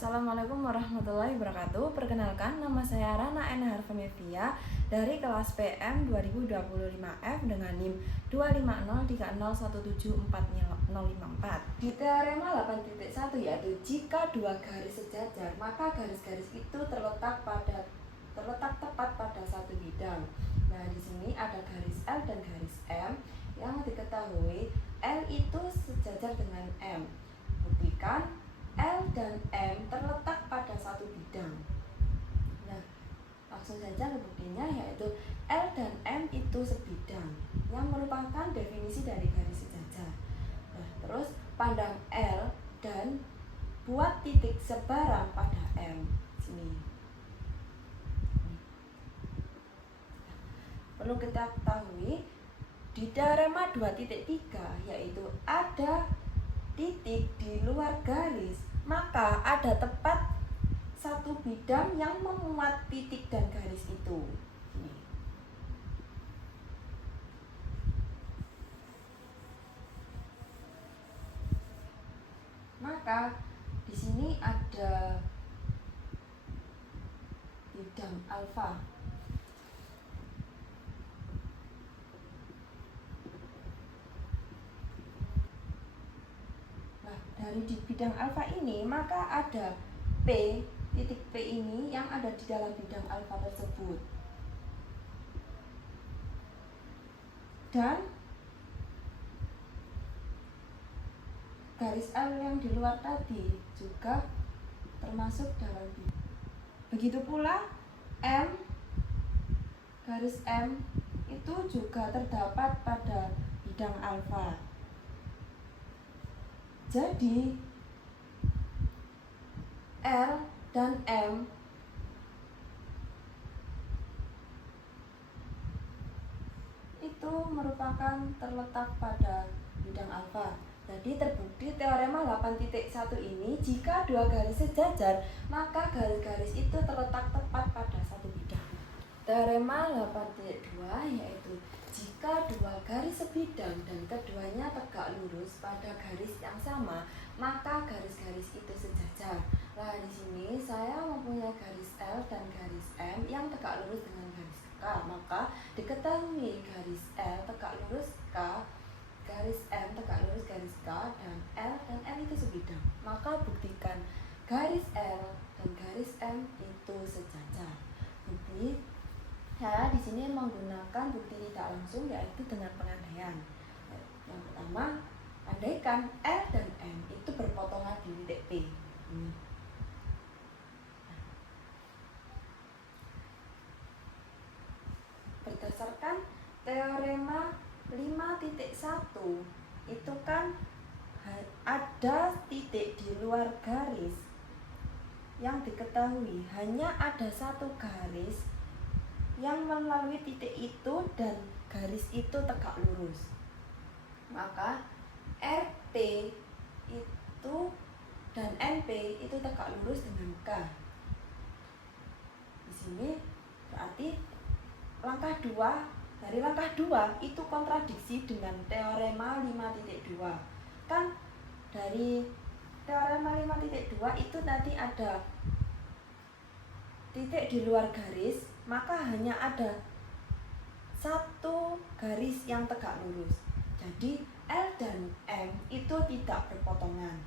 Assalamualaikum warahmatullahi wabarakatuh. Perkenalkan, nama saya Rana N. Harvamevia dari kelas PM 2025F dengan NIM 25030174054. Di teorema 8.1 yaitu jika dua garis sejajar, maka garis-garis itu terletak tepat pada satu bidang. Nah, di sini ada garis L dan garis M yang diketahui L itu sejajar dengan M. Buktikan L dan M terletak pada satu bidang. Nah, langsung saja ke buktinya, yaitu L dan M itu sebidang, yang merupakan definisi dari garis sejajar. Nah, terus pandang L dan buat titik sebarang pada M. Sini. Perlu kita ketahui di teorema 2.3 yaitu ada titik di luar garis, maka ada tepat satu bidang yang memuat titik dan garis itu. Ini. Maka di sini ada bidang alfa. Dari di bidang alfa ini, maka ada P, titik P ini yang ada di dalam bidang alfa tersebut. Dan garis L yang di luar tadi juga termasuk dalam bidang. Begitu pula M, garis M itu juga terdapat pada bidang alfa. Jadi L dan M itu merupakan terletak pada bidang alfa. Jadi terbukti teorema 8.1 ini, jika dua garis sejajar, maka garis-garis itu terletak tepat pada satu bidang. Teorema 8.2 yaitu jika dua garis sebidang dan keduanya tegak lurus pada garis yang sama, maka garis-garis itu sejajar. Nah, di sini saya mempunyai garis L dan garis M yang tegak lurus dengan garis K. Maka diketahui garis L tegak lurus K, garis M tegak lurus garis K, dan L dan M itu sebidang. Maka buktikan garis L dan garis M itu sejajar. Bukti saya di sini menggunakan bukti tidak langsung, yaitu dengan pengandaian. Yang pertama, andaikan L dan M itu berpotongan di titik P. Berdasarkan teorema 5.1 itu kan ada titik di luar garis yang diketahui hanya ada satu garis yang melalui titik itu dan garis itu tegak lurus. Maka RT itu dan NP itu tegak lurus dengan K. Di sini berarti dari langkah 2 itu kontradiksi dengan teorema 5.2. Kan dari teorema 5.2 itu tadi ada titik di luar garis, maka hanya ada satu garis yang tegak lurus. Jadi L dan M itu tidak berpotongan.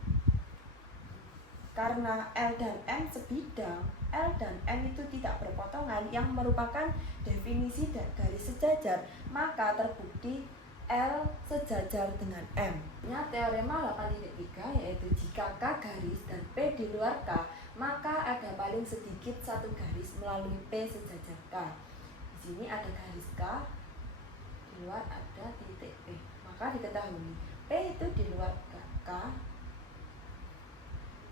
Karena L dan M sebidang, L dan M itu tidak berpotongan, yang merupakan definisi dari garis sejajar, maka terbukti L sejajar dengan M. Teorema 8.3 yaitu jika K garis dan P di luar K, maka ada paling sedikit satu garis melalui P sejajar K. Di sini ada garis K, di luar ada titik P. Maka diketahui P itu di luar K,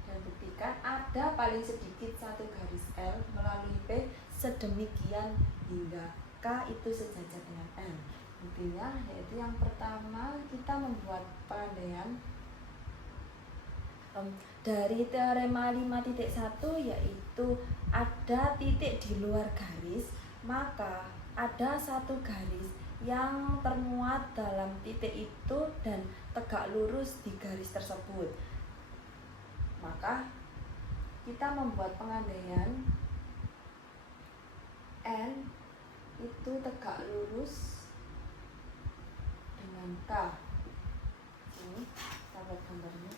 dan buktikan ada paling sedikit satu garis L melalui P sedemikian hingga K itu sejajar dengan M. Buktinya yaitu yang pertama, kita membuat pengandaian dari teorema 5.1 yaitu ada titik di luar garis, maka ada satu garis yang termuat dalam titik itu dan tegak lurus di garis tersebut. Maka kita membuat pengandaian N itu tegak lurus dengan K. Ini kita buat gambarnya.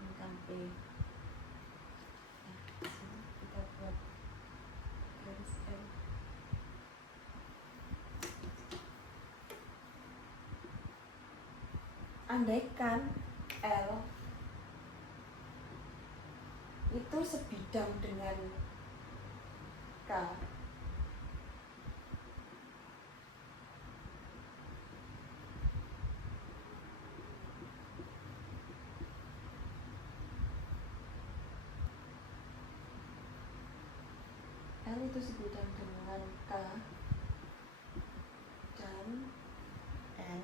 Ini kan P. Nah, sini kita buat garis L. Andaikan L itu sebidang dengan K, L itu sebidang dengan K dan N,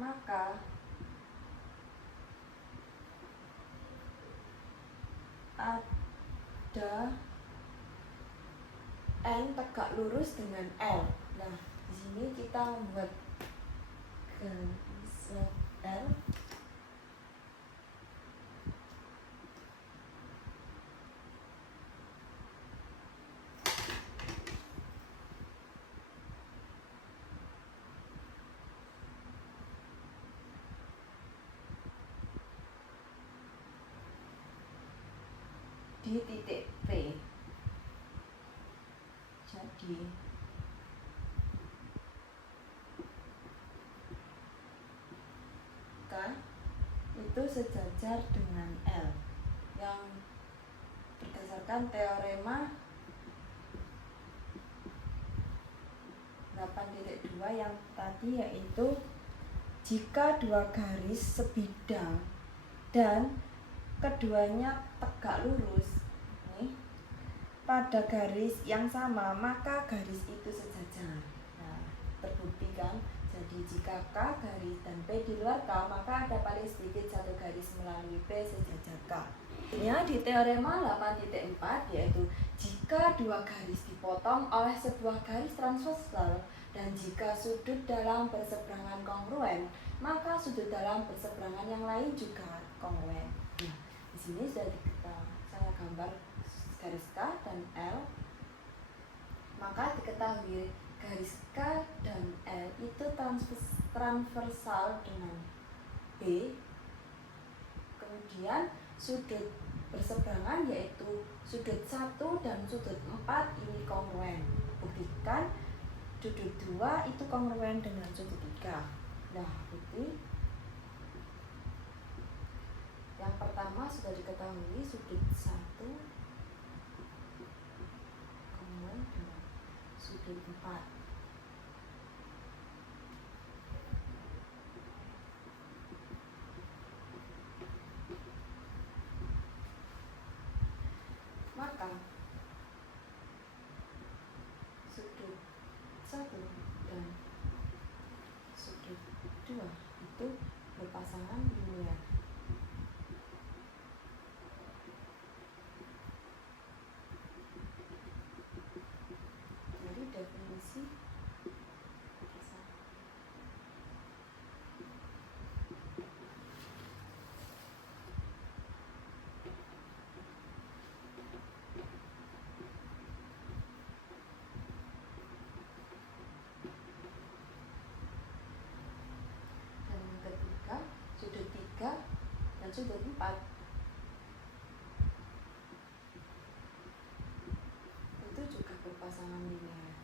maka ada N tegak lurus dengan L. Nah, di sini kita membuat garis L. Di titik P. Jadi K itu sejajar dengan L yang berdasarkan teorema 8.2 yang tadi, yaitu jika dua garis sebidang dan keduanya tegak lurus pada garis yang sama, maka garis itu sejajar. Nah, terbukti kan? Jadi jika K garis dan P di luar K, maka ada paling sedikit satu garis melalui P sejajar K. Ya, di teorema 8.4 yaitu jika dua garis dipotong oleh sebuah garis transversal dan jika sudut dalam berseberangan kongruen, maka sudut dalam berseberangan yang lain juga kongruen. Nah, di sini sudah saya gambar garis K dan L, maka diketahui garis K dan L itu transversal dengan B, kemudian sudut berseberangan yaitu sudut 1 dan sudut 4 ini kongruen. Buktikan sudut 2 itu kongruen dengan sudut 3. Nah, bukti yang pertama sudah diketahui sudut 1 kongruen dengan sudut 4. Maka sudut 1 dan sudut 2 itu berpasangan linear. Dari definisi sudut 3 dan sudut 4 itu juga berpasangan linear.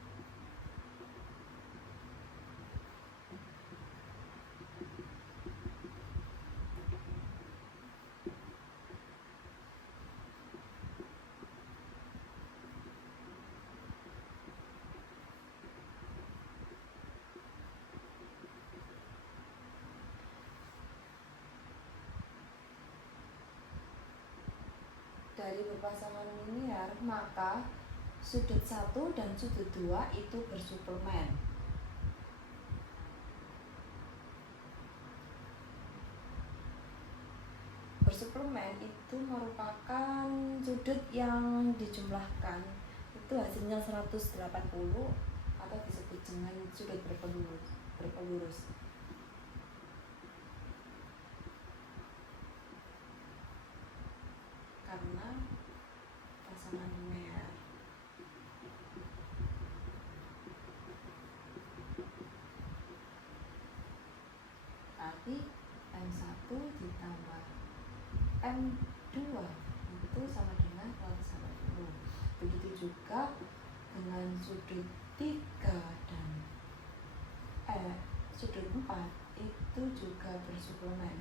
Dari berpasangan linear, maka sudut 1 dan sudut 2 itu bersuplemen. Bersuplemen itu merupakan sudut yang dijumlahkan, itu hasilnya 180 atau disebut dengan sudut berpelurus. Karena pasangan linear. Berarti M1 ditambah M2 itu sama dengan 180. Begitu juga dengan sudut 3 dan sudut 4 itu juga bersuplemen.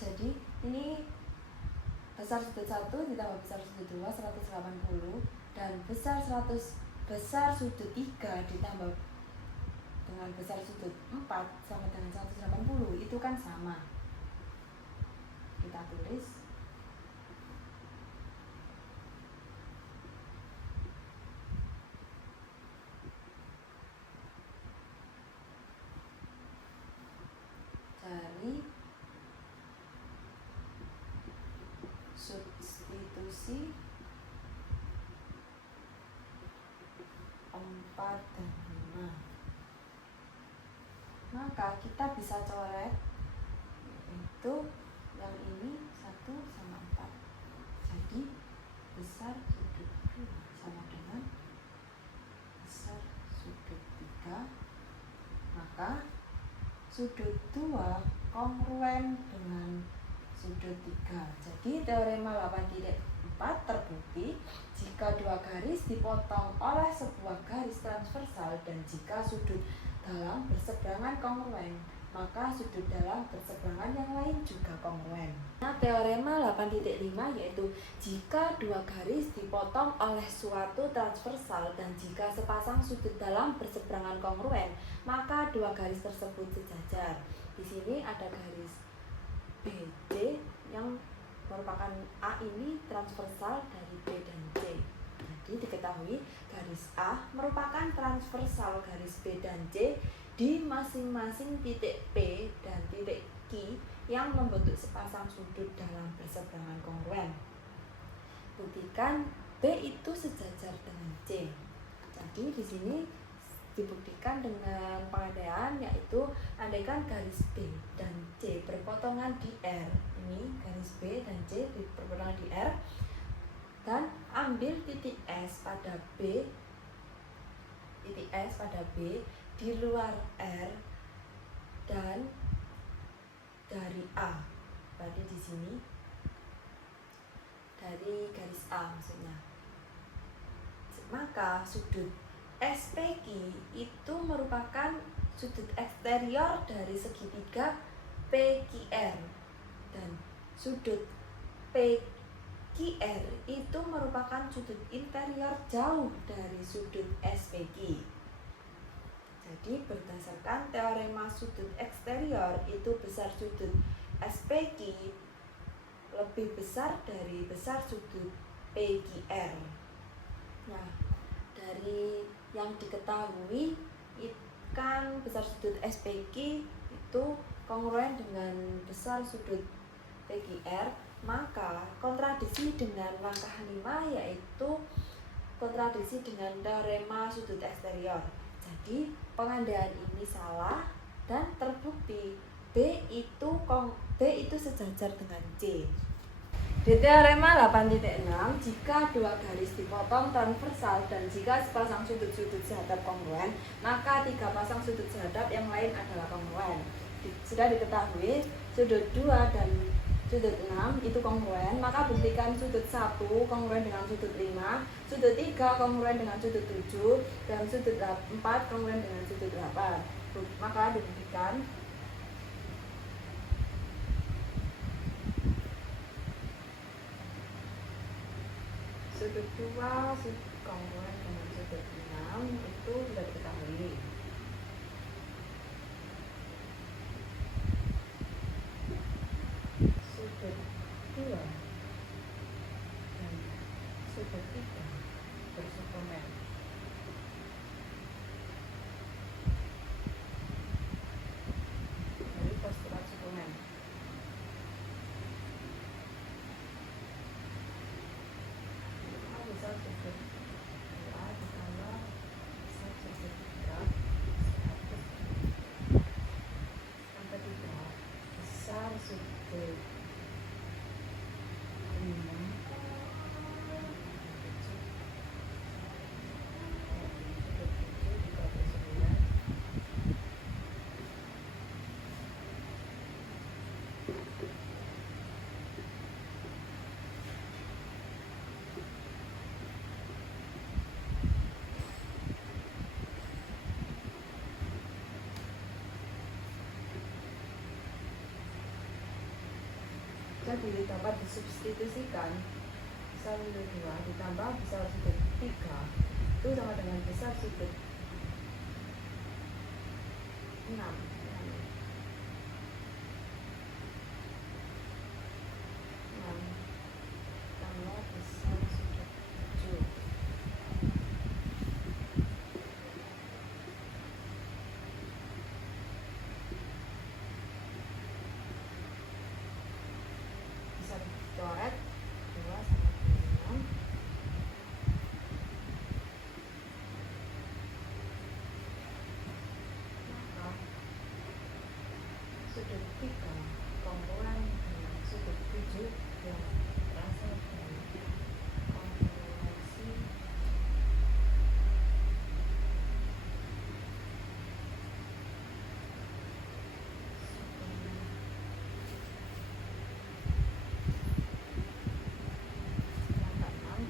Jadi ini besar sudut 1 ditambah besar sudut 2 180 dan besar sudut 3 ditambah dengan besar sudut 4 sama dengan 180 itu kan sama. Kita tulis cari substitusi 4 dan 5. Maka kita bisa coret itu yang ini 1 sama 4. Jadi besar sudut 2 sama dengan besar sudut 3. Maka sudut 2 kongruen dengan sudut 3. Jadi teorema 8.4 terbukti jika dua garis dipotong oleh sebuah garis transversal dan jika sudut dalam berseberangan kongruen, maka sudut dalam berseberangan yang lain juga kongruen. Nah, teorema 8.5 yaitu jika dua garis dipotong oleh suatu transversal dan jika sepasang sudut dalam berseberangan kongruen, maka dua garis tersebut sejajar. Di sini ada garis BC yang merupakan A ini transversal dari B dan C. Jadi diketahui garis A merupakan transversal garis B dan C di masing-masing titik P dan titik Q yang membentuk sepasang sudut dalam berseberangan kongruen. Buktikan B itu sejajar dengan C. Jadi di sini dibuktikan dengan pengandaian, yaitu andaikan garis B dan C berpotongan di R. Ini garis B dan C berpotongan di R dan ambil titik S pada B, titik S pada B di luar R dan dari A. Berarti di sini dari garis A maksudnya. Maka sudut SPQ itu merupakan sudut eksterior dari segitiga PQR dan sudut PQR itu merupakan sudut interior jauh dari sudut SPQ. Jadi berdasarkan teorema sudut eksterior itu besar sudut SPQ lebih besar dari besar sudut PQR. Nah, dari yang diketahui kan besar sudut SPQ itu kongruen dengan besar sudut PQR, maka kontradiksi dengan langkah 5 yaitu kontradiksi dengan teorema sudut eksterior. Jadi pengandaian ini salah dan terbukti B itu sejajar dengan C. Di teorema 8.6, jika dua garis dipotong transversal dan jika sepasang sudut-sudut sehadap kongruen, maka tiga pasang sudut sehadap yang lain adalah kongruen. Sudah diketahui sudut 2 dan sudut 6 itu kongruen, maka buktikan sudut 1 kongruen dengan sudut 5, sudut 3 kongruen dengan sudut 7, dan sudut 4 kongruen dengan sudut 8. Maka dibuktikan sudut 2 kongruen dengan sudut 6 itu sudah diketahui. Sudut 2 sudut 3 bersuplemen. Dari postulat suplemen. Bisa sudut 2 ditambah besar sudut 3 100. Yang ketiga, besar sudut 5 jadi dapat disubstitusikan besar sudut 2 ditambah besar sudut 3 itu sama dengan besar sudut 6 tambah besar sudut 7. Bisa dicoret 2 sama 6. Maka sudut 3 kongruan dengan sudut 7 yang berasal dari kongruensi suplemen. Yang keenam,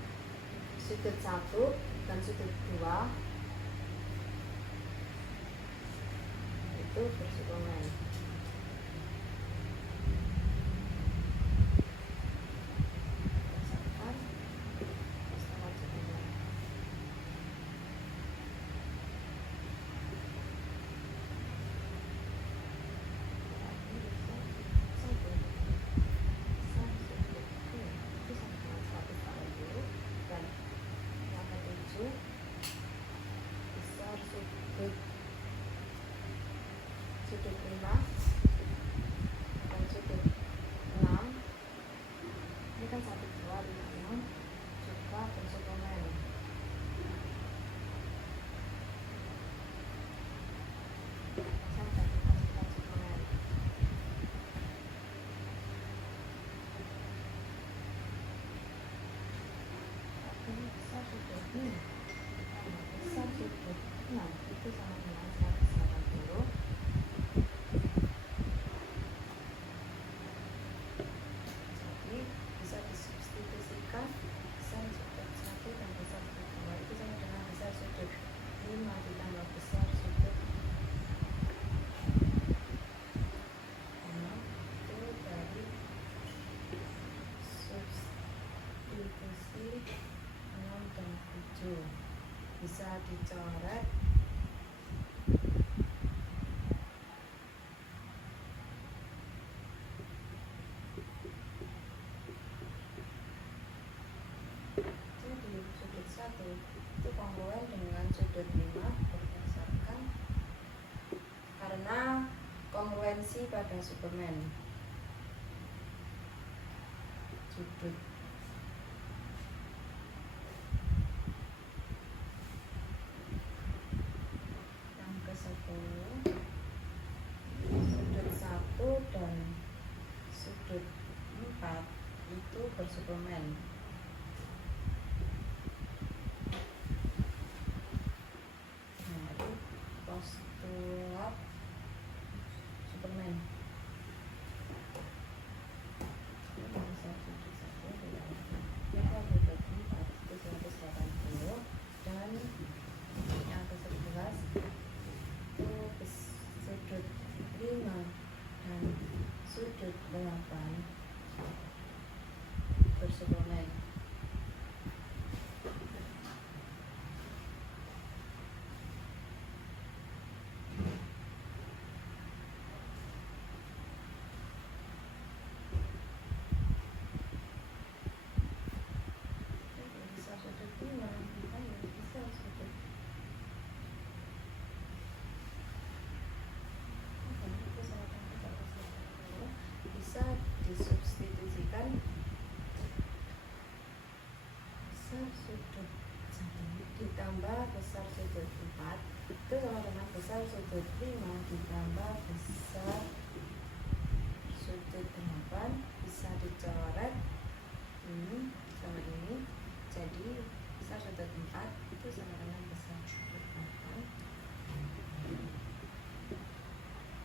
sudut 1 dan sudut 2 itu bersuplemen. Berdasarkan postulat suplemen. Berarti besar sudut 1 besar sudut 2 itu sama dengan 180. Dan yang ketujuh, besar sudut 5 dan sudut 6 ini kan 1, 2, 5, 6 juga bersuplemen. Sampai kita postulat suplemen. Artinya besar sudut 5 ditambah besar sudut 6 itu sama dengan 180. Jadi bisa disubstitusikan besar sudut 1 dan besar sudut 2 itu sama dengan besar sudut 5 ditambah besar sudut 6 itu dari substitusi 6 dan 7 bisa dicoret 1 itu kongruen dengan sudut 5 berdasarkan karena kongruensi pada suplemen. Sudut yang ke-10, sudut 1 dan sudut 4 itu bersuplemen. Postulat suplemen. Besar sudut 1 ditambah sudut 4 itu 180 dan yang ke-11 itu sudut 5 dan sudut 8 bersuplemen. ditambah besar sudut 4 itu sama dengan besar sudut 5 ditambah besar sudut 8. Bisa dicoret ini sama ini, jadi besar sudut 4 itu sama dengan besar sudut 8.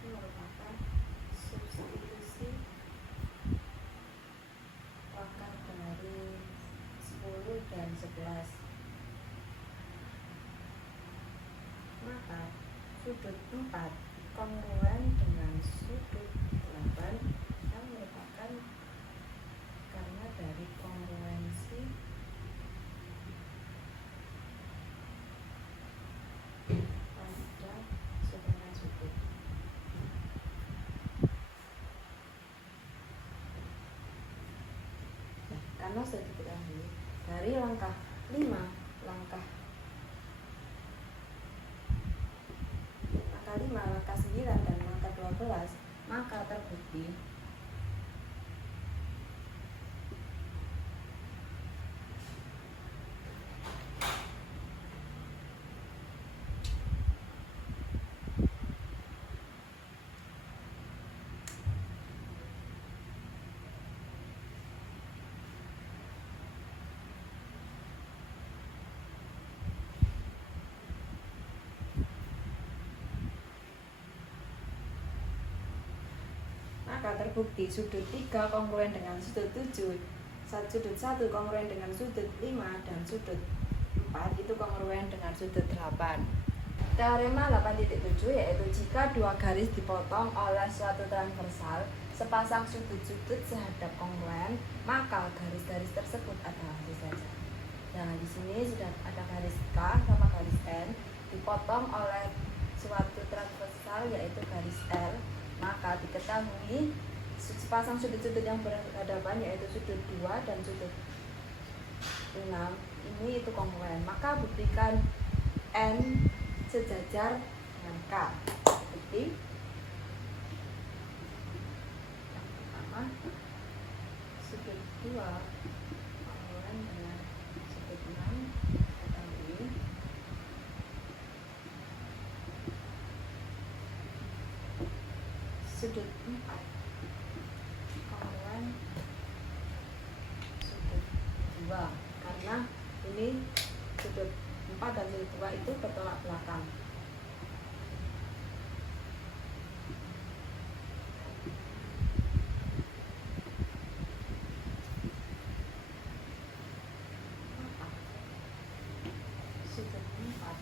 Ini merupakan substitusi akar dari 10 dan 11. Maka sudut 4 kongruen dengan sudut 8 yang merupakan karena dari kongruensi pada sudut sudut. Karena sudah diketahui dari langkah 5, langkah 5, langkah 9 dan langkah 12, maka terbukti sudut 3 kongruen dengan sudut 7, sudut 1 kongruen dengan sudut 5, dan sudut 4 itu kongruen dengan sudut 8. Teorema 8.7 yaitu jika dua garis dipotong oleh suatu transversal sepasang sudut-sudut sehadap kongruen, maka garis-garis tersebut adalah sejajar. Nah, di sini sudah ada garis K sama garis N dipotong oleh suatu transversal yaitu garis L, maka diketahui sepasang sudut-sudut yang berhadapan yaitu sudut 2 dan sudut 6 ini itu kongruen, maka buktikan N sejajar dengan K. Bukti yang pertama, sudut 2 kongruen dengan sudut 6 ketahui sudut 4 kongruen sudut 2, karena ini sudut 4 dan sudut 2 itu bertolak belakang. Maka sudut 4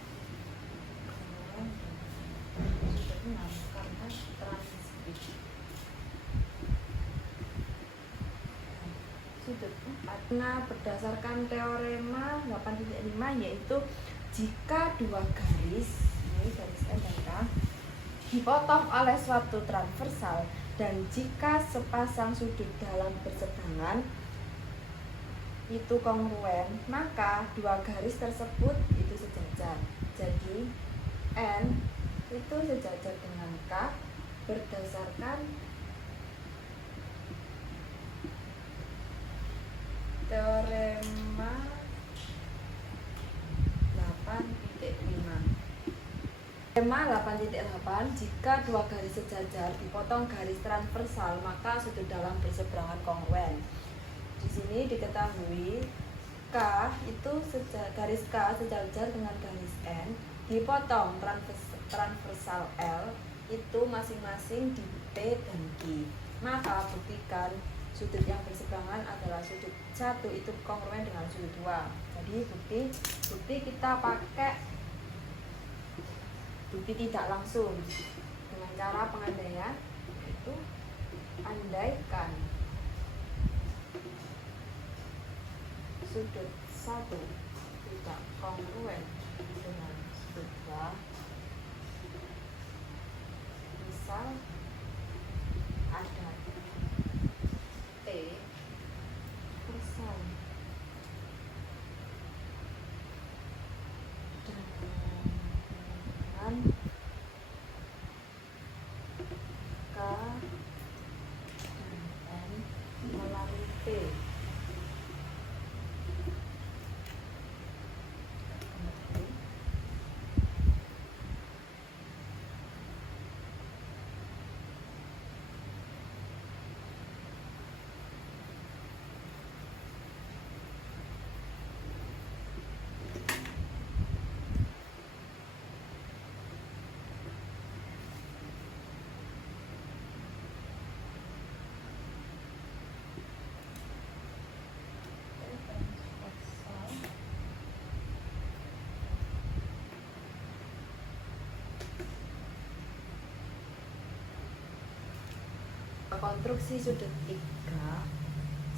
kongruen dengan sudut 6 karena transitif. Sudut 4. Nah, berdasarkan teorema 8.5 yaitu jika dua garis, ini garis N dan K, dipotong oleh suatu transversal dan jika sepasang sudut dalam berseberangan itu kongruen, maka dua garis tersebut itu sejajar. Jadi N itu sejajar dengan K berdasarkan teorema 8.5. Teorema 8.8, jika dua garis sejajar dipotong garis transversal maka sudut dalam berseberangan kongruen. Di sini diketahui K itu garis K sejajar dengan garis N dipotong transversal L itu masing-masing di P dan Q. Maka buktikan sudut yang berseberangan adalah sudut 1 itu kongruen dengan sudut 2. Jadi bukti kita pakai bukti tidak langsung dengan cara pengandaian, yaitu andaikan sudut 1 tidak kongruen dengan sudut 2, misal ada T persen dengan K dan N melalui P. konstruksi sudut 3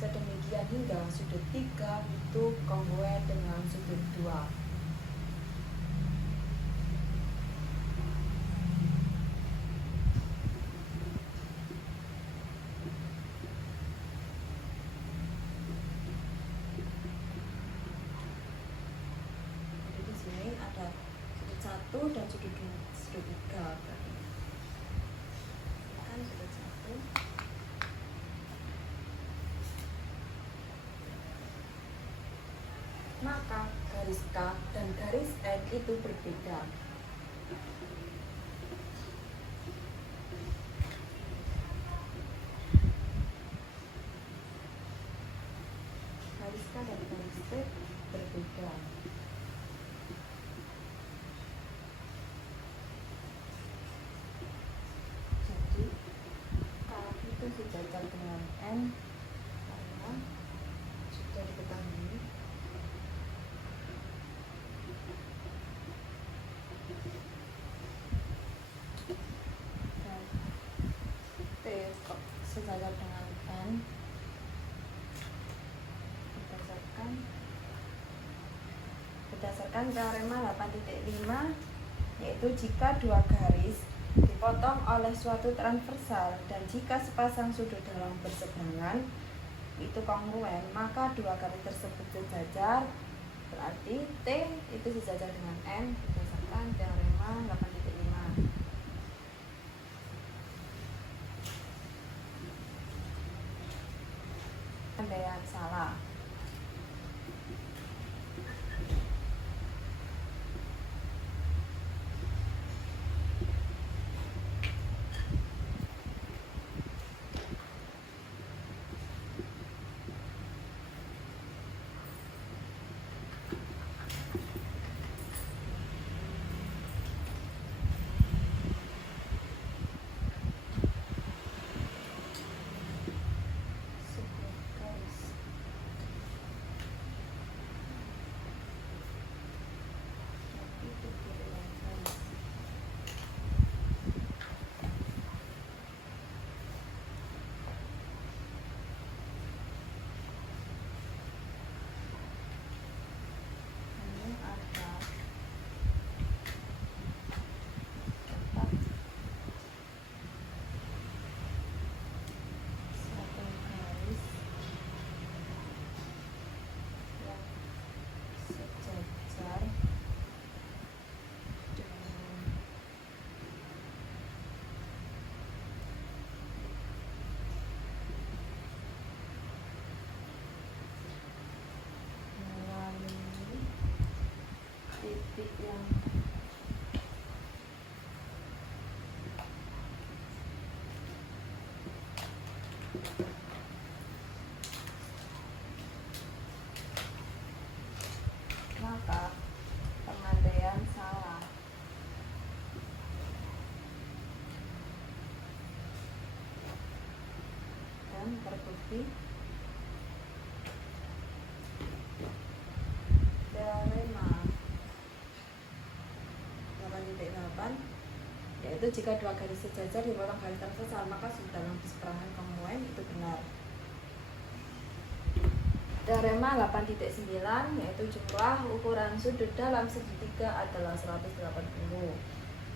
sedemikian hingga sudut 3 itu kongruen dengan sudut 2. Jadi di sini ada sudut 1 dan sudut 2, sudut 3 berarti. Kan sudut 1. Maka garis K dan garis N itu berbeda. Garis K dan garis T berbeda. Jadi K itu sejajar dengan N karena sudah diketahui sejajar dengan N berdasarkan teorema 8.5, yaitu jika dua garis dipotong oleh suatu transversal dan jika sepasang sudut dalam berseberangan itu kongruen, maka dua garis tersebut sejajar. Berarti T itu sejajar dengan N berdasarkan teorema 8.5. Andaian salah. Yang maka pengandaian salah. Dan terbukti teorema 8.8, yaitu jika dua garis sejajar dipotong garis transversal maka sudut dalam berseberangan kongruen itu benar. Teorema 8.9, yaitu jumlah ukuran sudut dalam segitiga adalah 180.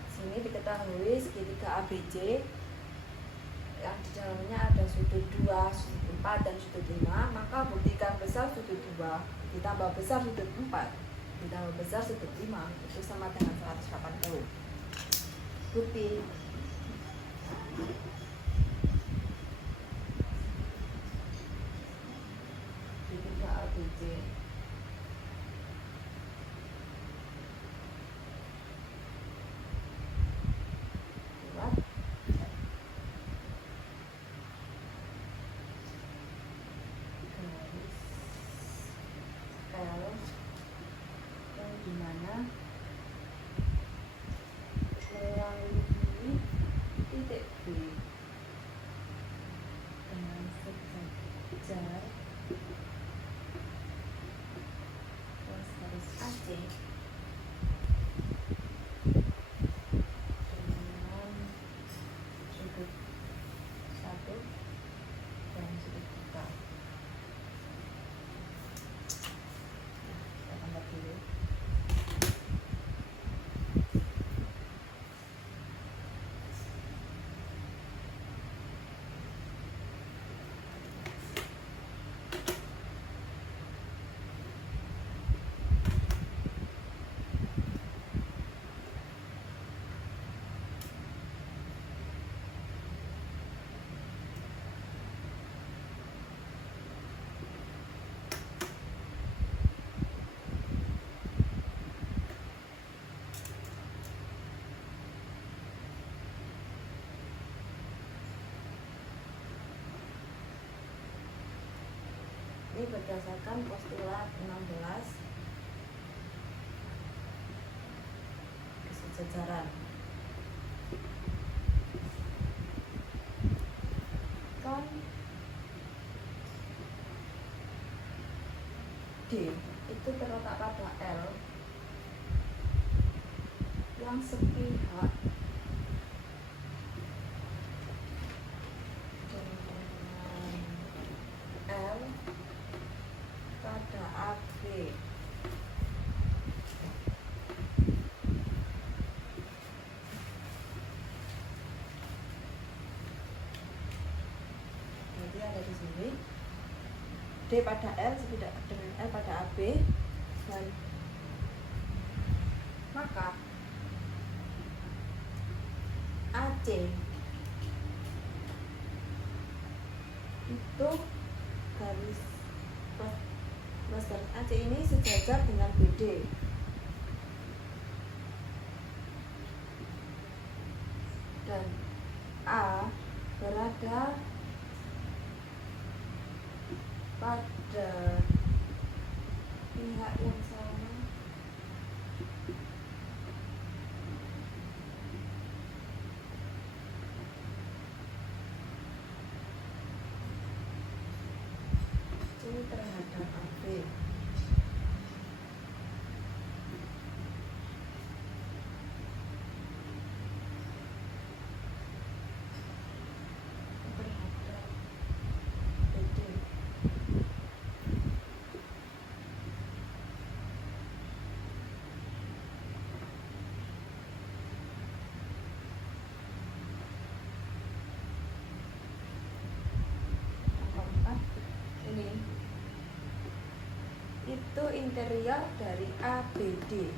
Sini diketahui segitiga ABC yang di dalamnya ada sudut 2, sudut 4, dan sudut 5, maka buktikan besar sudut 2 ditambah besar sudut 4 ditambah besar sudut 5 itu sama dengan 180. Bukti. Segitiga ABC. Dimana melalui titik B dengan sejajar berdasarkan postulat 16 kesejajaran. Kan D itu terletak pada L yang sepihak dengan L pada AB. Jadi ada di sini D pada L sepihak dengan L pada AB, dan maka AC itu garis garis AC ini sejajar dengan BD. Dan A berada pada pihak yang sama C terhadap AB. Itu interior dari ABD.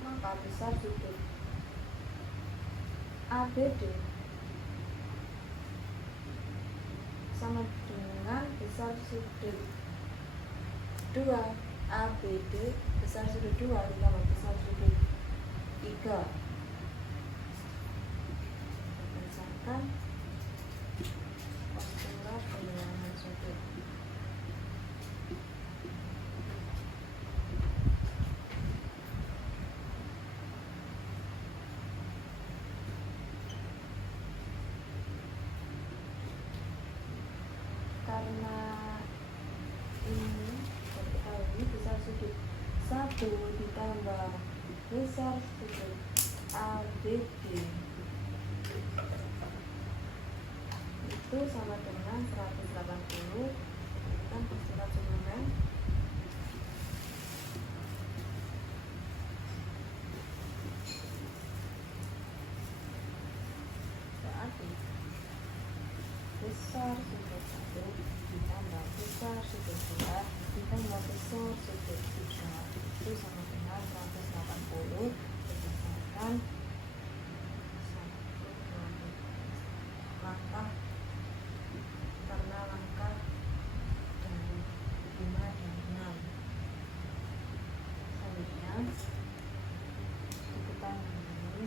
Maka besar sudut ABD sama dengan besar sudut 2 ABD, besar sudut 2 ditambah besar sudut 3 berdasarkan postulat pengulangan sudut. Karena ini besar sudut 1 ditambah besar sudut ABD itu sama dengan 180. Kan postulat Sunomen. Berarti besar sudut 1 ditambah besar sudut 2 ditambah besar sudut 3 itu sama dengan 180 berdasarkan langkah, karena langkah dari 5 dan 6. Selanjutnya kita mengenai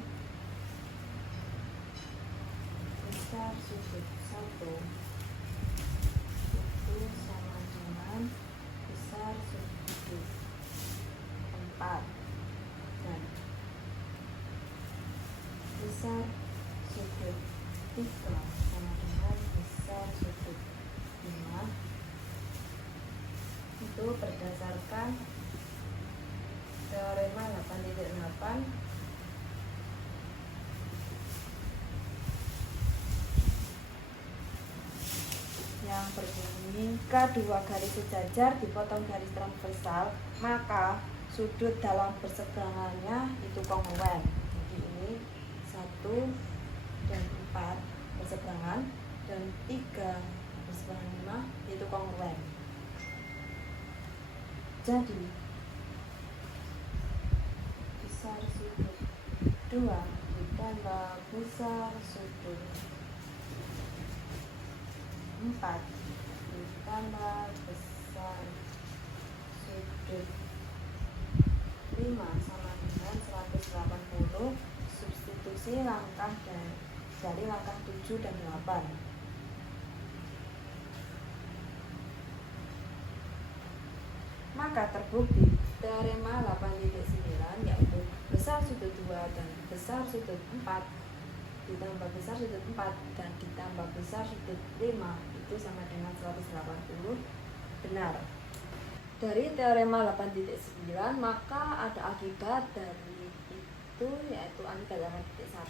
besar sudut 1 itu sama dengan besar sudut 4 dan besar sudut 3 sama dengan besar sudut 5. Itu berdasarkan teorema 8.8 yang berbunyi kedua garis sejajar dipotong garis transversal, maka sudut dalam berseberangannya itu kongruen. Jadi ini 1 dan 4 berseberangan dan 3 berseberangan 5 itu kongruen. Jadi besar sudut 2 ditambah besar sudut 4 ditambah ditambah besar sudut 5 sama dengan 180. Substitusi langkah dari langkah 7 dan 8. Maka terbukti teorema 8.9 yaitu besar sudut 2 dan besar sudut 4 ditambah besar sudut 4 dan ditambah besar sudut 5 itu sama dengan 180 benar. Dari teorema 8.9 maka ada akibat dari itu yaitu akibat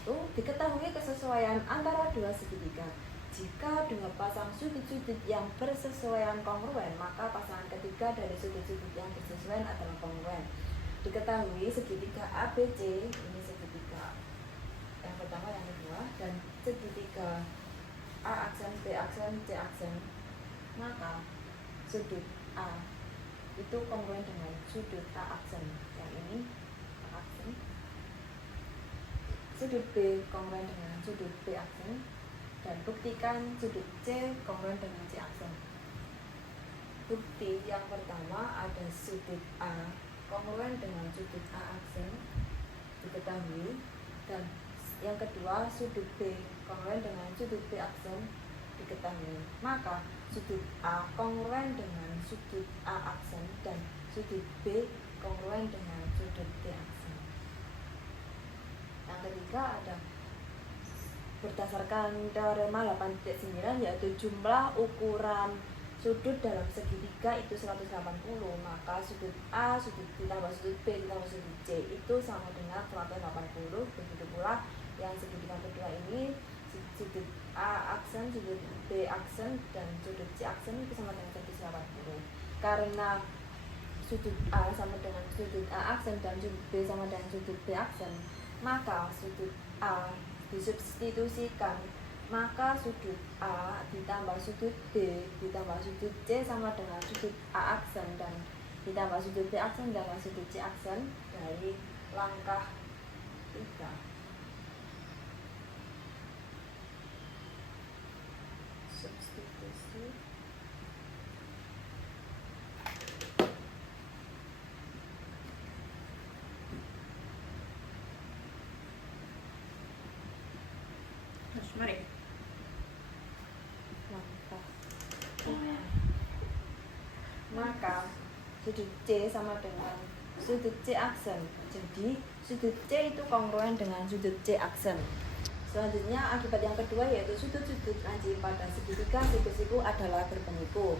8.1 diketahui kesesuaian antara dua segitiga. Jika dua pasang sudut-sudut yang bersesuaian kongruen, maka pasangan ketiga dari sudut-sudut yang bersesuaian adalah kongruen. Diketahui segitiga ABC, ini segitiga yang pertama, yang kedua, dan segitiga A aksen, B aksen, C aksen, maka sudut A itu kongruen dengan sudut A aksen, yang ini A aksen. Sudut B kongruen dengan sudut B aksen, dan buktikan sudut C kongruen dengan C aksen. Bukti yang pertama ada sudut A kongruen dengan sudut A aksen diketahui, dan yang kedua sudut B kongruen dengan sudut B aksen diketahui. Maka sudut A kongruen dengan sudut A aksen dan sudut B kongruen dengan sudut B aksen. Yang ketiga ada berdasarkan teorema 8.9 yaitu jumlah ukuran sudut dalam segitiga itu 180, maka sudut A sudut ditambah sudut B ditambah sudut C itu sama dengan 180. Begitu pula yang segitiga kedua ini sudut A aksen, sudut B aksen, dan sudut C aksen itu sama dengan 180. Karena sudut A sama dengan sudut A aksen dan sudut B sama dengan sudut B aksen, maka sudut A disubstitusikan, maka sudut A ditambah sudut B ditambah sudut C sama dengan sudut A aksen dan ditambah sudut B aksen ditambah sudut C aksen dari langkah 3. Substitusi Mari. maka sudut C sama dengan sudut C aksen. Jadi sudut C itu kongruen dengan sudut C aksen. Selanjutnya akibat yang kedua yaitu sudut-sudut lancip pada segitiga siku-siku adalah berpeniku.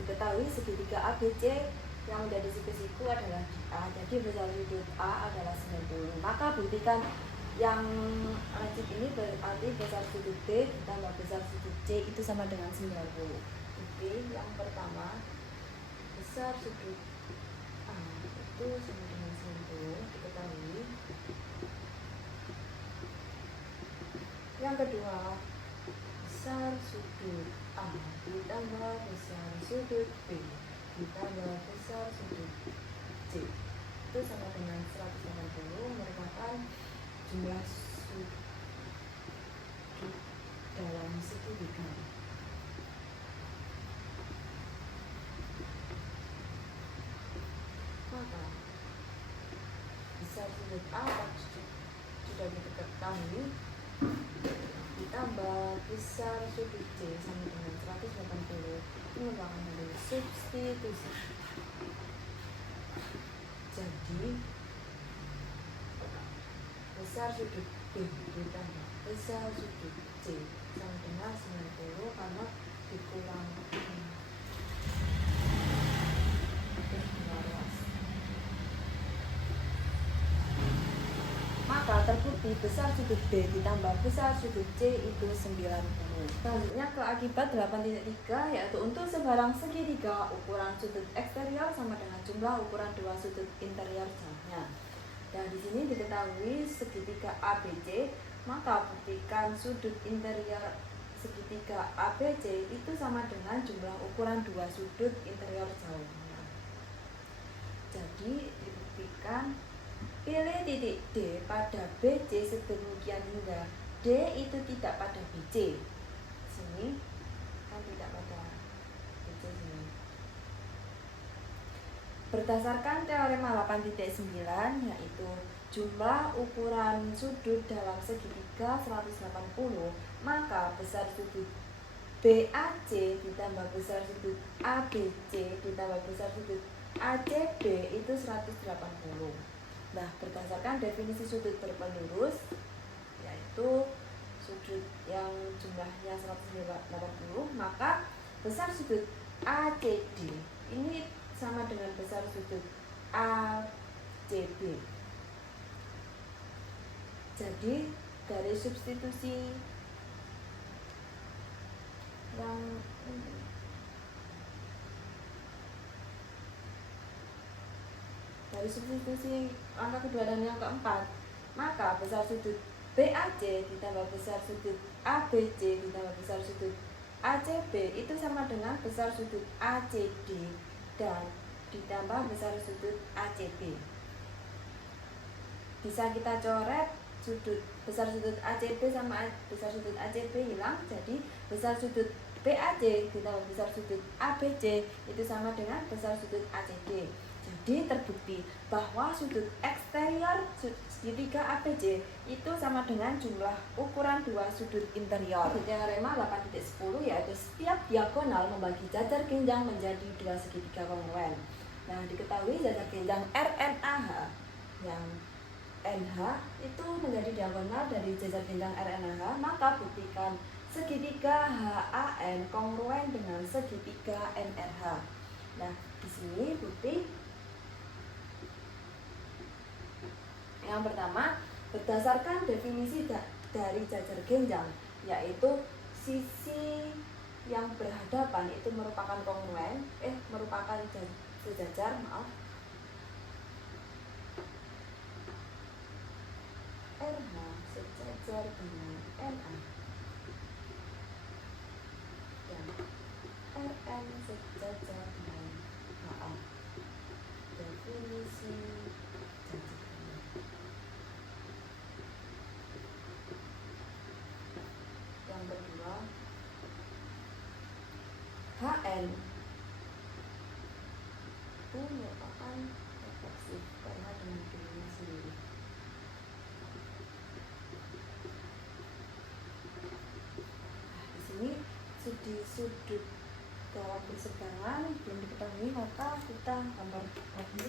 Diketahui segitiga ABC yang menjadi siku-siku adalah A, jadi besar sudut A adalah 90. Maka buktikan yang lancip ini berarti besar sudut B ditambah besar sudut C itu sama dengan 90. Bukti yang pertama, besar sudut A itu sama dengan 90 diketahui. Yang kedua, besar sudut A ditambah besar sudut B ditambah besar sudut C itu sama dengan 180 merupakan jumlah sudut dalam segitiga. Maka besar sudut A sudah diketahui ditambah besar sudut C sama dengan 180 ini merupakan dari substitusi. Jadi besar sudut B ditambah besar sudut C sama dengan 90 karena dikurang maka terbukti besar sudut B ditambah besar sudut C itu 90. Selanjutnya ke akibat 8.3 yaitu untuk sebarang segitiga ukuran sudut eksterior sama dengan jumlah ukuran dua sudut interior jauhnya. Dan di sini diketahui segitiga ABC, maka buktikan sudut interior segitiga ABC itu sama dengan jumlah ukuran dua sudut interior jauhnya. Jadi dibuktikan pilih titik D pada BC sedemikian hingga D itu tidak pada BC. Sini kan tidak pada Berdasarkan teorema 8.9 yaitu jumlah ukuran sudut dalam segitiga 180, maka besar sudut BAC ditambah besar sudut ABC ditambah besar sudut ACB itu 180. Nah, berdasarkan definisi sudut berpenurus yaitu sudut yang jumlahnya 180, maka besar sudut ACD ini sama dengan besar sudut ACB. Jadi dari substitusi yang dari substitusi angka kedua dan yang keempat, maka besar sudut BAC ditambah besar sudut ABC ditambah besar sudut ACB itu sama dengan besar sudut ACD dan ditambah besar sudut ACB. Bisa kita coret besar sudut ACB sama besar sudut ACB hilang, jadi besar sudut BAC ditambah besar sudut ABC itu sama dengan besar sudut ACD. Jadi terbukti bahwa sudut eksterior segitiga ABC itu sama dengan jumlah ukuran dua sudut interior. Teorema 8.10 yaitu setiap diagonal membagi jajar genjang menjadi dua segitiga kongruen. Nah, diketahui jajar genjang RNAH yang NH itu menjadi diagonal dari jajar genjang RNAH, maka buktikan segitiga HAN kongruen dengan segitiga NRH. Nah, di sini bukti yang pertama, berdasarkan definisi dari jajar genjang, yaitu sisi yang berhadapan itu merupakan kongruen, merupakan sejajar, RH sejajar dengan NA dan RN sejajar dengan HA. Definisi jajar genjang. Yang kedua, HN itu merupakan refleksif karena dengan dirinya sendiri. Nah, di sini sudut dalam persebaran belum diketahui, maka kita gambar lagi.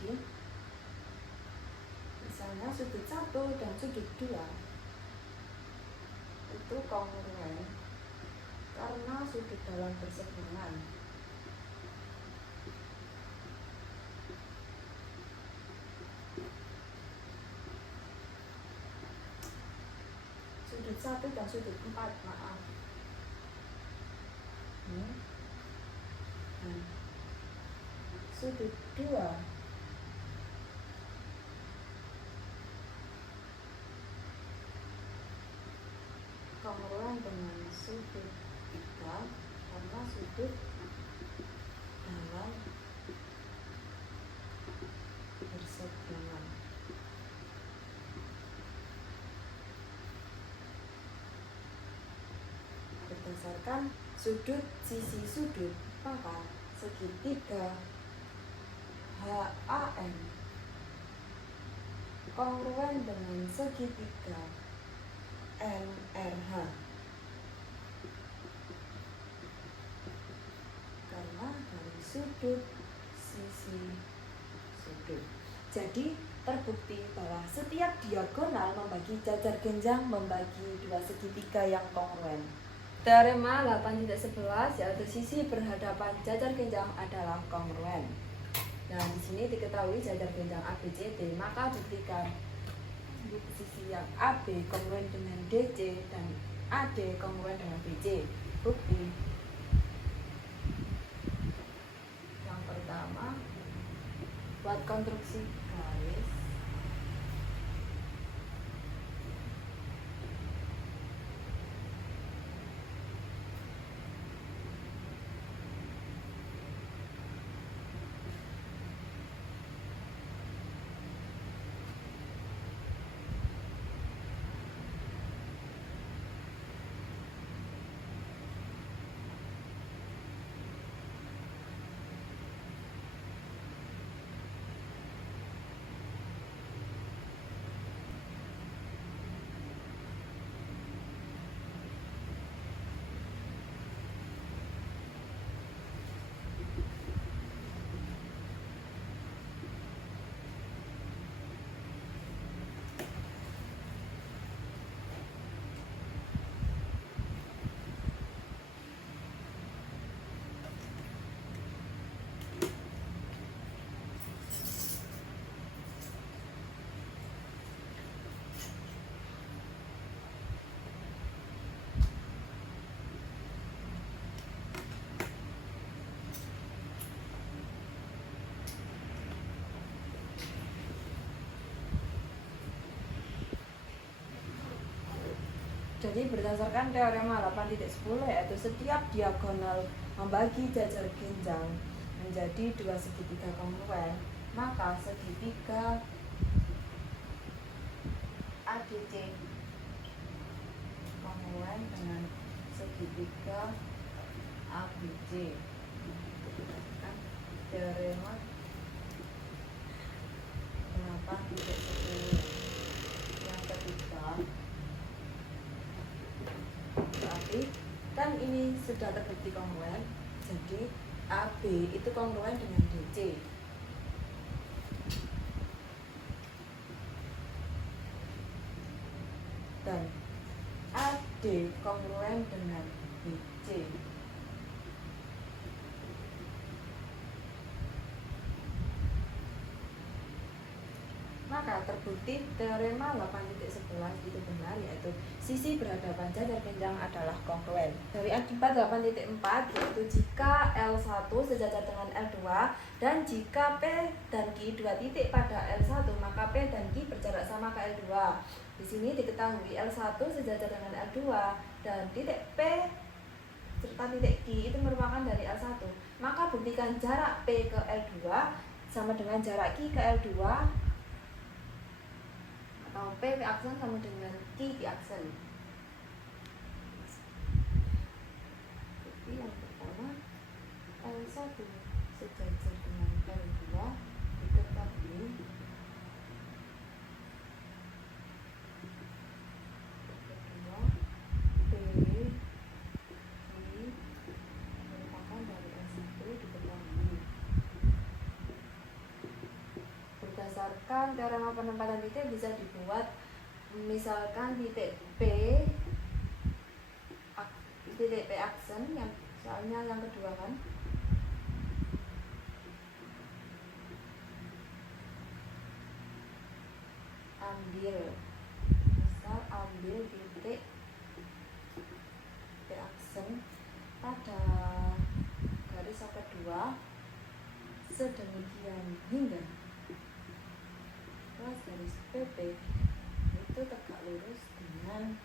Jadi misalnya sudut 1 dan sudut 2 itu kongruen karena sudut dalam berseberangan. Sudut 1 dan sudut 4, sudut 2 kongruen dengan sudut 3 karena sudut dalam berseberangan. Berdasarkan sisi sudut, maka segitiga HAN kongruen dengan segitiga NRH karena dari sudut sisi sudut. Jadi terbukti bahwa setiap diagonal membagi jajar genjang membagi dua segitiga yang kongruen. Teorema 8.11 yaitu sisi berhadapan jajar genjang adalah kongruen. Nah, di sini diketahui jajar genjang ABCD, maka buktikan di sisi yang AB kongruen dengan DC dan AD kongruen dengan BC. Bukti yang pertama, buat konstruksi garis. Jadi berdasarkan teorema 8.10 yaitu setiap diagonal membagi jajar genjang menjadi dua segitiga kongruen, maka segitiga ADC kongruen dengan segitiga ABC. Berdasarkan teorema 8.10 yang ketiga, berarti kan ini sudah terbukti kongruen, jadi AB itu kongruen dengan DC. Dan AD kongruen dengan BC. Maka terbukti teorema 8.11 itu benar, yaitu sisi berhadapan jajar genjang adalah kongruen. Dari akibat 8.4 yaitu jika L1 sejajar dengan L2 dan jika P dan Q dua titik pada L1 maka P dan Q berjarak sama ke L2. Di sini diketahui L1 sejajar dengan L2 dan titik P serta titik Q itu merupakan dari L1. Maka buktikan jarak P ke L2 sama dengan jarak Q ke L2, atau P aksen sama dengan Q di aksen. Jadi yang pertama L1 sejajar dengan L2 diketahui kedua P Q merupakan dari L1 diketahui. Berdasarkan teorema penempatan titik bisa dibuat, misalkan titik P aksen, yang soalnya yang kedua kan, ambil titik P aksen pada garis yang kedua sedemikian hingga garis PP itu tegak lurus dengan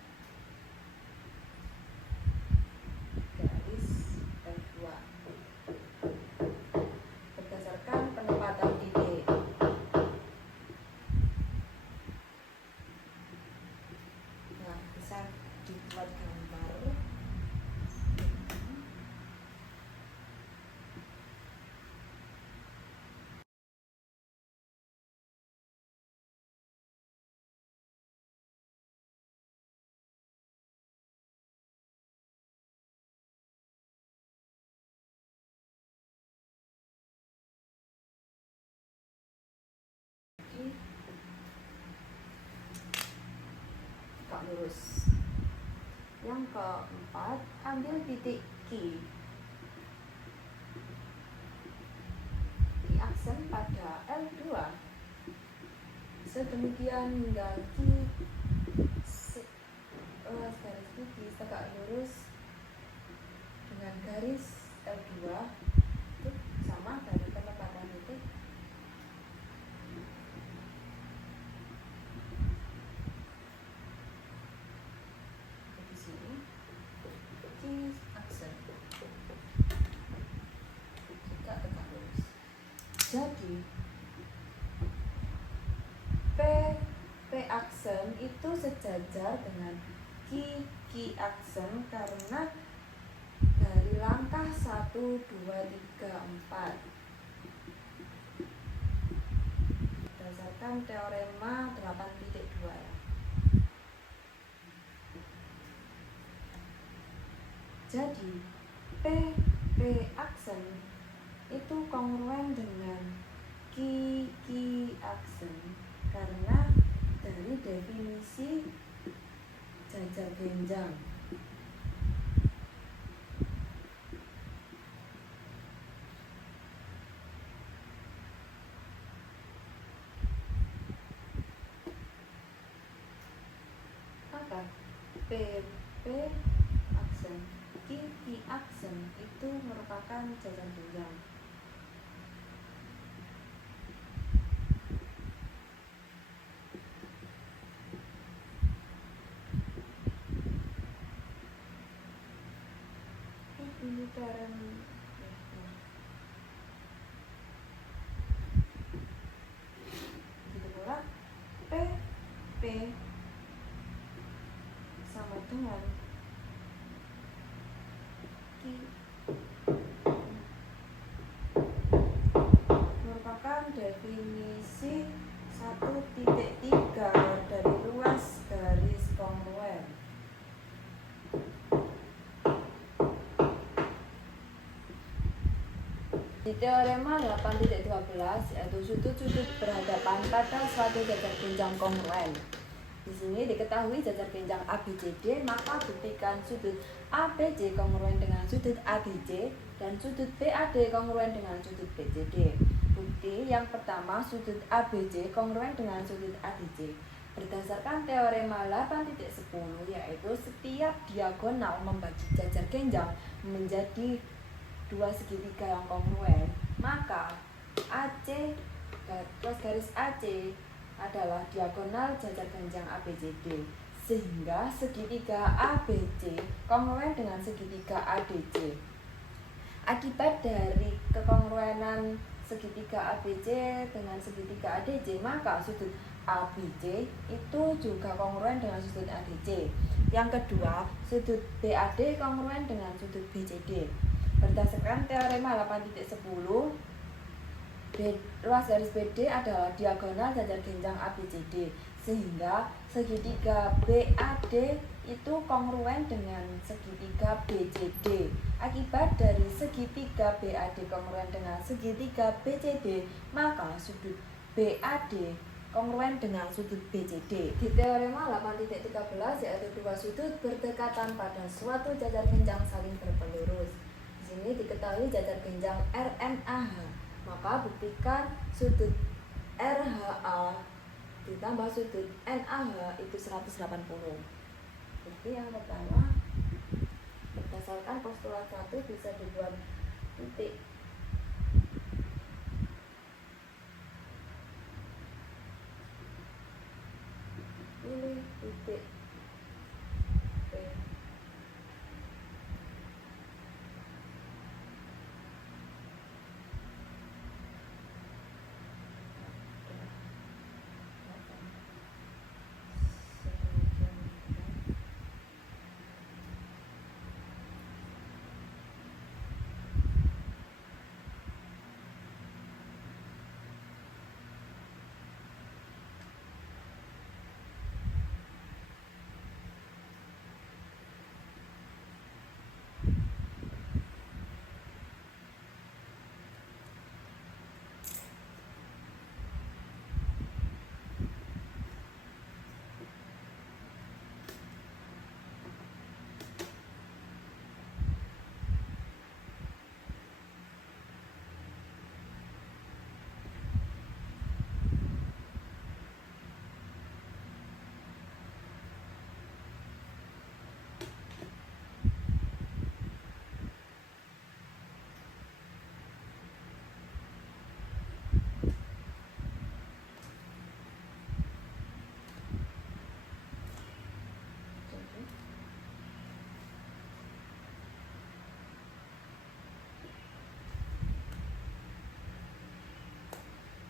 garis F2 berdasarkan penempatan titik. Nah, bisa dibuat gambar. Tegak lurus. Yang keempat, ambil titik Q di aksen pada L2 sedemikian hingga Q garis Q tegak lurus dengan garis L2 itu sama dari penempatan titik. Di sini Q aksen juga tegak lurus. Jadi P aksen itu sejajar dengan Q aksen karena dari langkah 1, 2, 3, 4 berdasarkan teorema 8.2 ya. Jadi P aksen itu kongruen dengan Q aksen karena dari definisi jajar genjang. Maka PP aksen Q aksen itu merupakan jajar genjang. Ini teorem gitu pula P sama dengan Q merupakan definisi 1.3 dari ruas garis kongruen. Di teorema 8.12 yaitu sudut-sudut berhadapan pada suatu jajar genjang kongruen. Di sini diketahui jajar genjang ABCD, maka buktikan sudut ABC kongruen dengan sudut ADC dan sudut BAD kongruen dengan sudut BCD. Bukti yang pertama, sudut ABC kongruen dengan sudut ADC. Berdasarkan teorema 8.10 yaitu setiap diagonal membagi jajar genjang menjadi dua segitiga yang kongruen, maka AC garis AC adalah diagonal jajar genjang ABCD, sehingga segitiga ABC kongruen dengan segitiga ADC. Akibat dari kekongruenan segitiga ABC dengan segitiga ADC, maka sudut ABC itu juga kongruen dengan sudut ADC. Yang kedua, sudut BAD kongruen dengan sudut BCD. Berdasarkan teorema 8.10, ruas garis BD adalah diagonal jajar genjang ABCD, sehingga segitiga BAD itu kongruen dengan segitiga BCD. Akibat dari segitiga BAD kongruen dengan segitiga BCD, maka sudut BAD kongruen dengan sudut BCD. Di teorema 8.13 yaitu dua sudut berdekatan pada suatu jajar genjang saling berpelurus. Di sini diketahui jajar genjang RNAH, maka buktikan sudut RHA ditambah sudut NAH itu 180. Bukti yang pertama, berdasarkan postulat 1 bisa dibuat titik. Pilih titik P.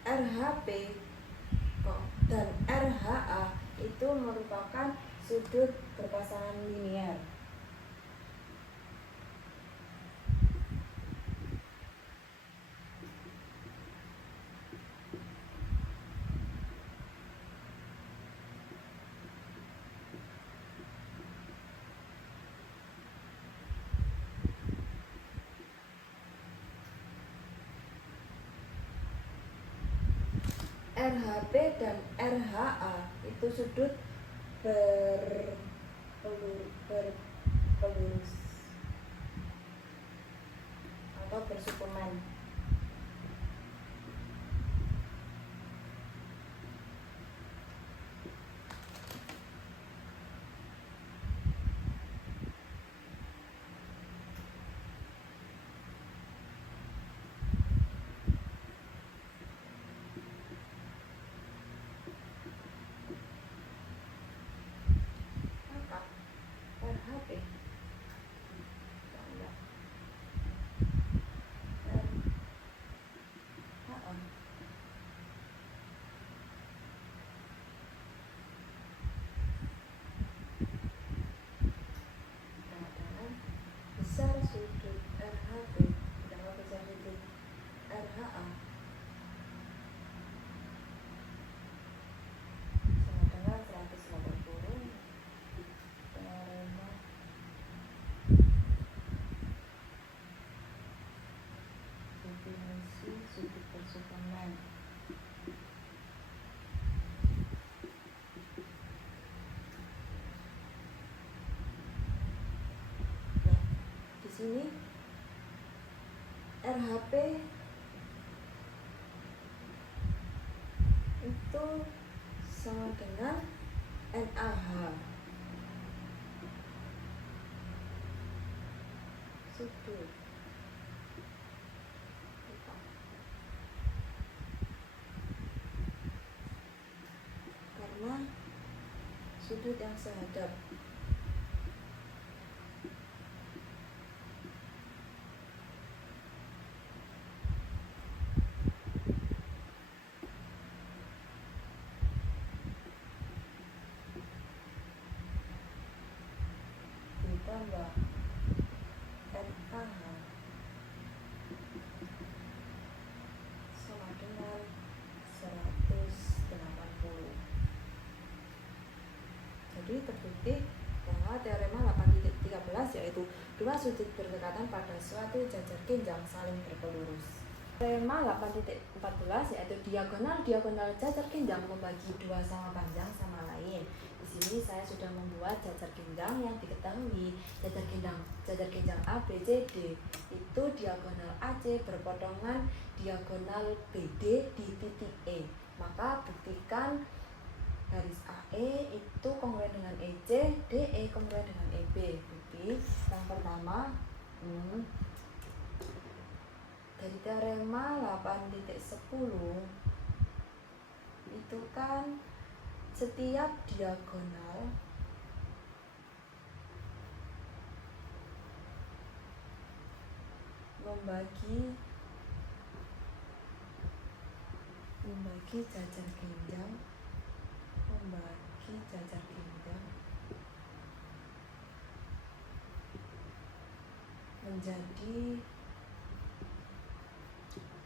RHP dan RHA itu merupakan sudut berpasangan linier. RHP dan RHA itu sudut berpelurus atau bersuplemen. RHP sini RHP itu sama dengan NaH. Sudut karena sudut yang sehadap. Ditambah NaH sama dengan 180. Jadi terbukti bahwa teorema 8.13 yaitu dua sudut berdekatan pada suatu jajar genjang saling berpelurus. Teorema 8.14 yaitu diagonal jajar genjang membagi dua sama panjang sama lain. Di sini saya sudah membuat jajar genjang yang diketahui jajar genjang ABCD itu diagonal AC berpotongan diagonal BD di titik E. Maka buktikan garis AE itu kongruen dengan EC, DE kongruen dengan EB. Bukti yang pertama dari teorema 8.10 itu kan setiap diagonal membagi jajar genjang menjadi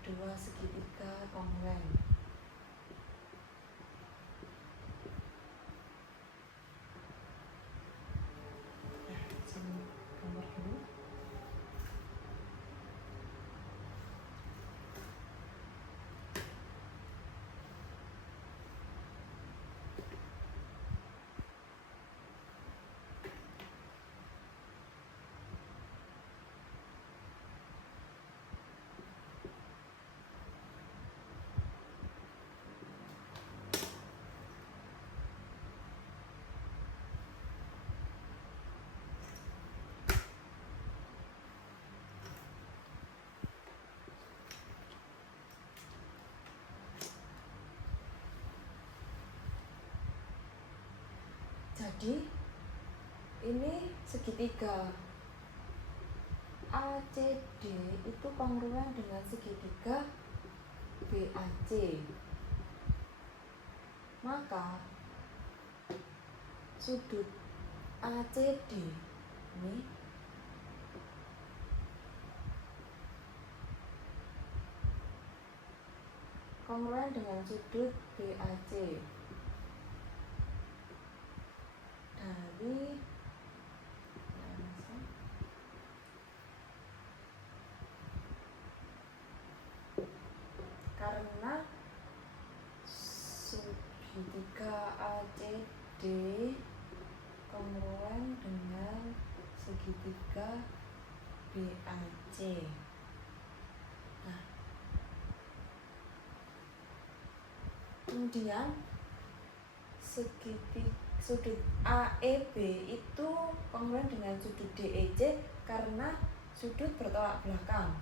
dua segitiga kongruen. Gambar dulu. Jadi ini segitiga ACD itu kongruen dengan segitiga BAC. Maka sudut ACD ini kongruen dengan sudut BAC dari karena segitiga ACD kongruen dengan segitiga BAC. Nah, kemudian sudut AEB itu kongruen dengan sudut DEC karena sudut bertolak belakang.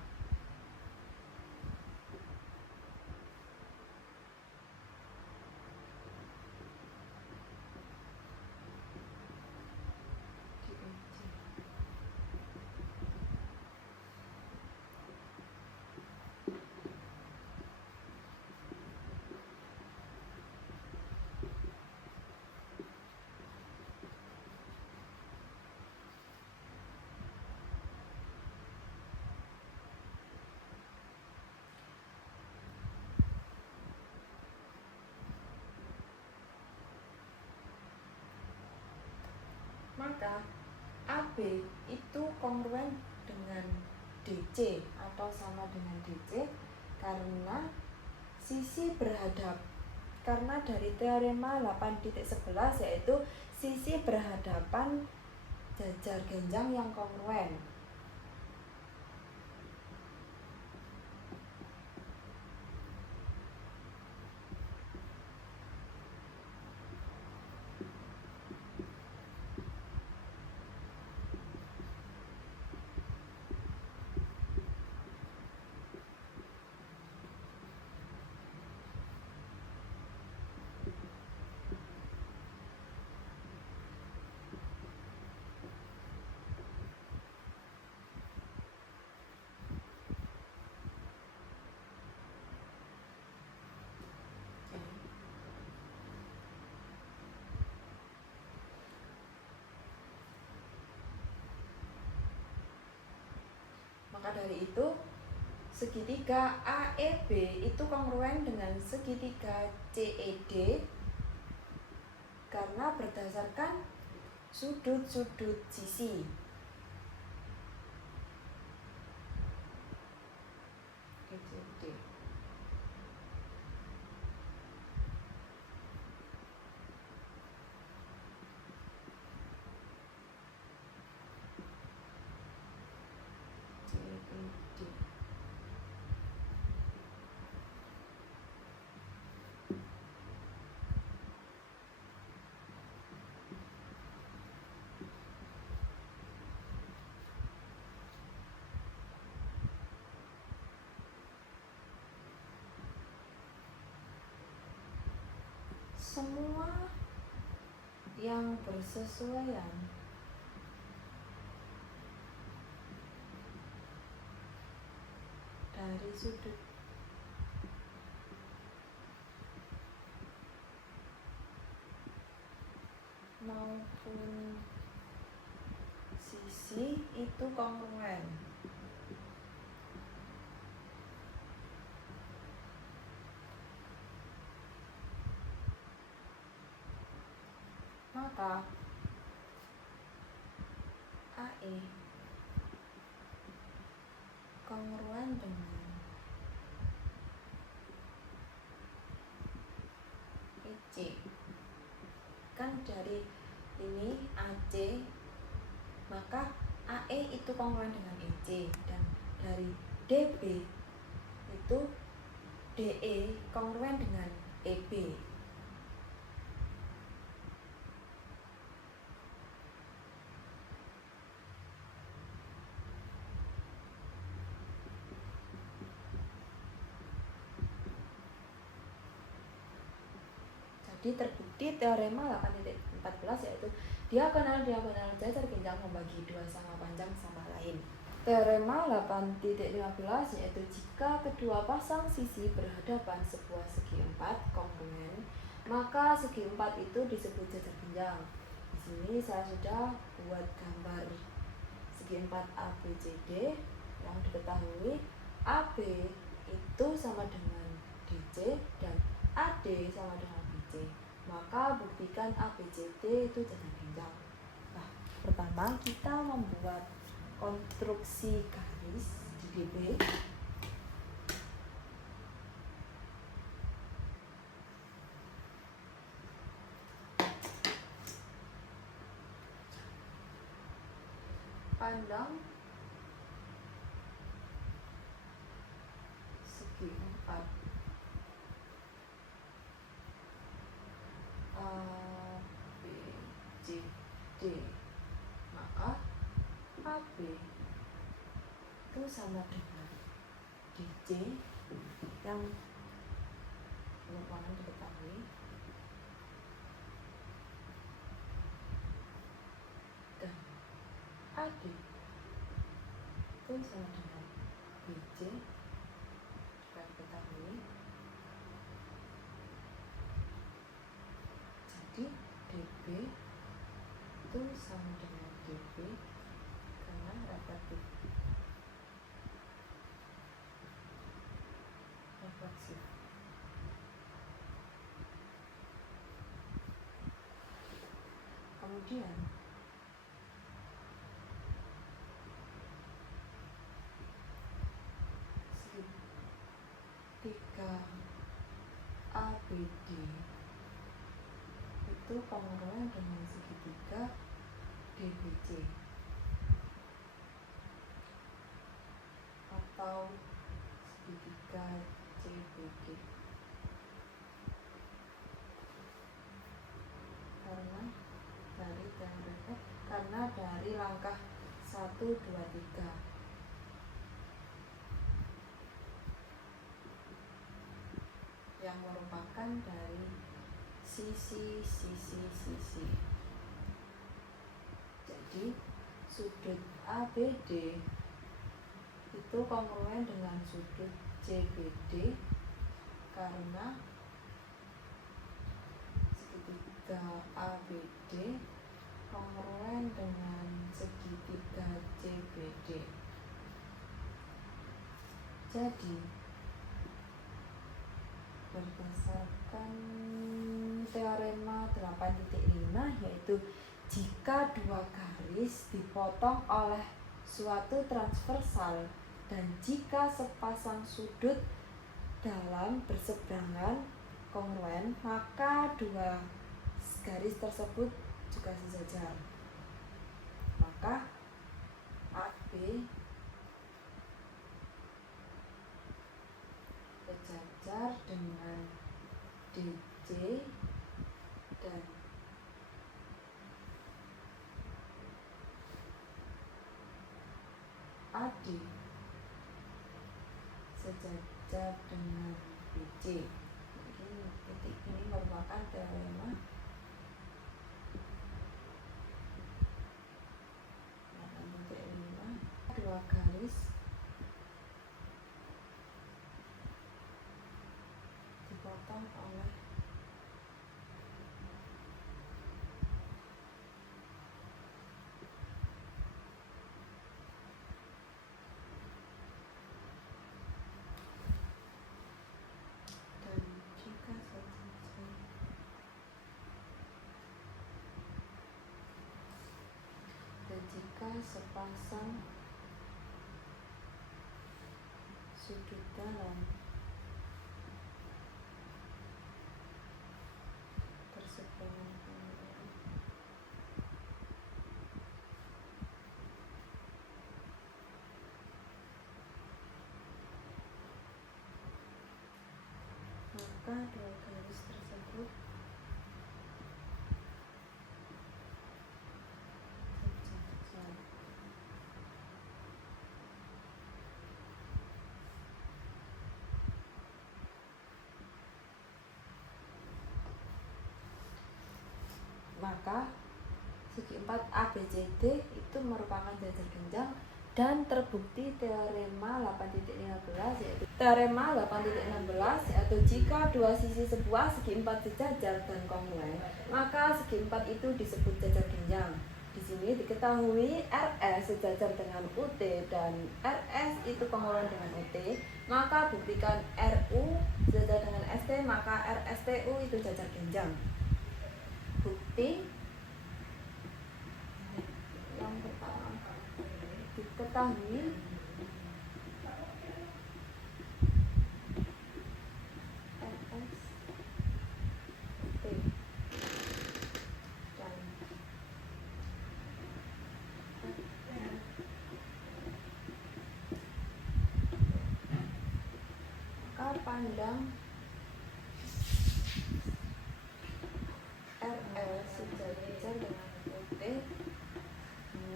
Maka AB itu kongruen dengan DC atau sama dengan DC karena sisi berhadap. Karena dari teorema 8.11 yaitu sisi berhadapan jajar genjang yang kongruen. Maka dari itu segitiga AEB itu kongruen dengan segitiga CED karena berdasarkan sudut-sudut sisi. ECD. CED. Semua yang bersesuaian dari sudut maupun sisi itu kongruen. Maka AE kongruen dengan EC. Kan dari ini AC, maka AE itu kongruen dengan EC, dan dari DB itu DE kongruen dengan EB. Jadi terbukti teorema 8.14 yaitu diagonal-diagonal jajar genjang membagi dua sama panjang sama lain. Teorema 8.15 yaitu jika kedua pasang sisi berhadapan sebuah segi 4 kongruen, maka segi 4 itu disebut jajar genjang. Di sini saya sudah buat gambar segi 4 ABCD yang diketahui AB itu sama dengan DC dan AD sama dengan BC. Maka buktikan ABCD itu jajar genjang. Nah, pertama kita membuat konstruksi garis di DB. Pandang segi 4 A, B, C, D. Maka AB itu sama dengan DC yang merupakan diketahui, dan AD itu sama dengan BC juga diketahui. Jadi DB itu sama dengan DB karena refleksif. Kemudian segitiga ABD itu kongruen dengan segitiga DBC atau segitiga CBD karena dari langkah 1, 2, 3 yang merupakan dari sisi. Jadi sudut ABD itu kongruen dengan sudut CBD karena segitiga ABD kongruen dengan segitiga CBD. Jadi berdasarkan teorema 8.5 yaitu jika dua garis dipotong oleh suatu transversal dan jika sepasang sudut dalam berseberangan kongruen, maka dua garis tersebut juga sejajar. Maka AB sejajar dengan DJ dan AD sejajar dengan BC. Titik ini merupakan teorema 8.5. Dua garis dipotong oleh dan jika sejajar dan jika sepasang sudut dalam berseberangan kongruen, maka dua garis tersebut sejajar. Maka segi 4 ABCD itu merupakan jajar genjang dan terbukti teorema 8.15 yaitu teorema 8.16 yaitu jika dua sisi sebuah segi 4 sejajar dan kongruen, maka segi 4 itu disebut jajar genjang. Di sini diketahui RS sejajar dengan UT dan RS itu kongruen dengan UT, maka buktikan RU sejajar dengan ST, maka RSTU itu jajar genjang. Bukti yang pertama diketahui RS T dan maka pandang RL sejajar dengan UT,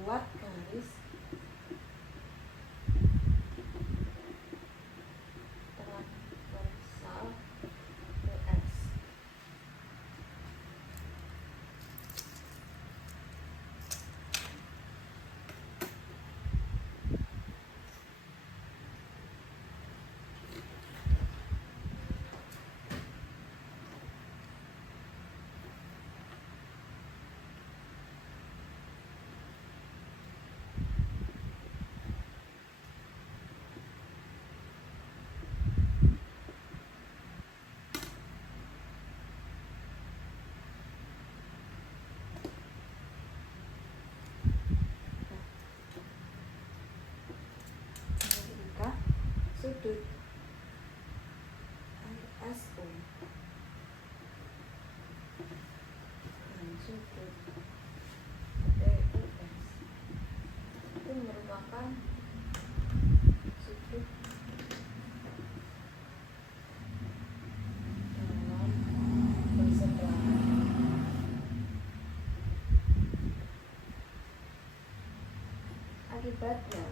buat garis transversal US. Sudut RSU dan sudut TUS itu merupakan sudut dalam berseberangan. Akibatnya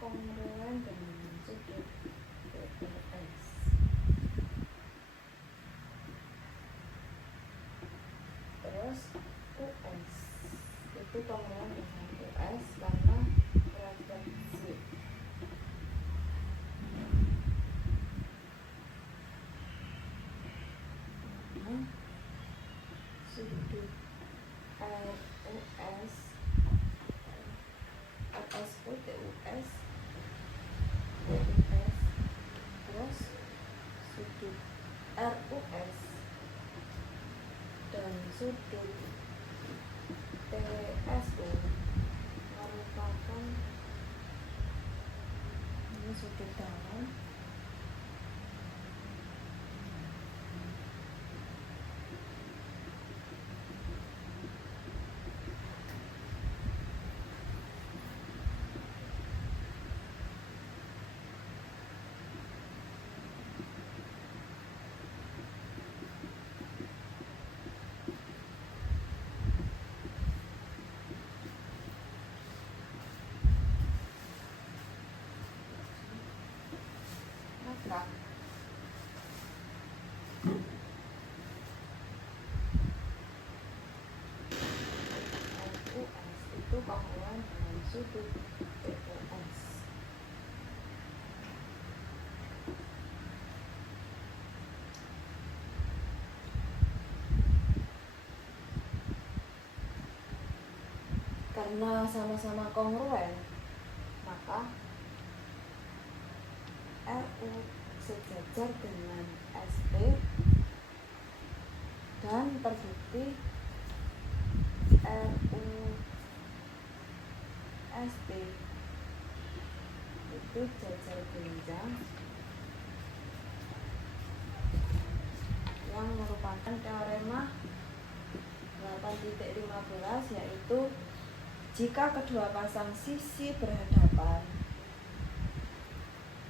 kongruen dengan sudut TRS. Terus US itu kongruen dengan US karena refleksi. sudut RUS RSU TUS TUS terus sudut RUS dan sudut TSU merupakan ini sudut dalam maka RUS itu kongruan dengan sudut TUS. Karena sama-sama kongruen, maka RU sejajar dengan ST dan terbukti RU ST itu jajar genjang yang merupakan teorema 8.15, yaitu jika kedua pasang sisi berhadapan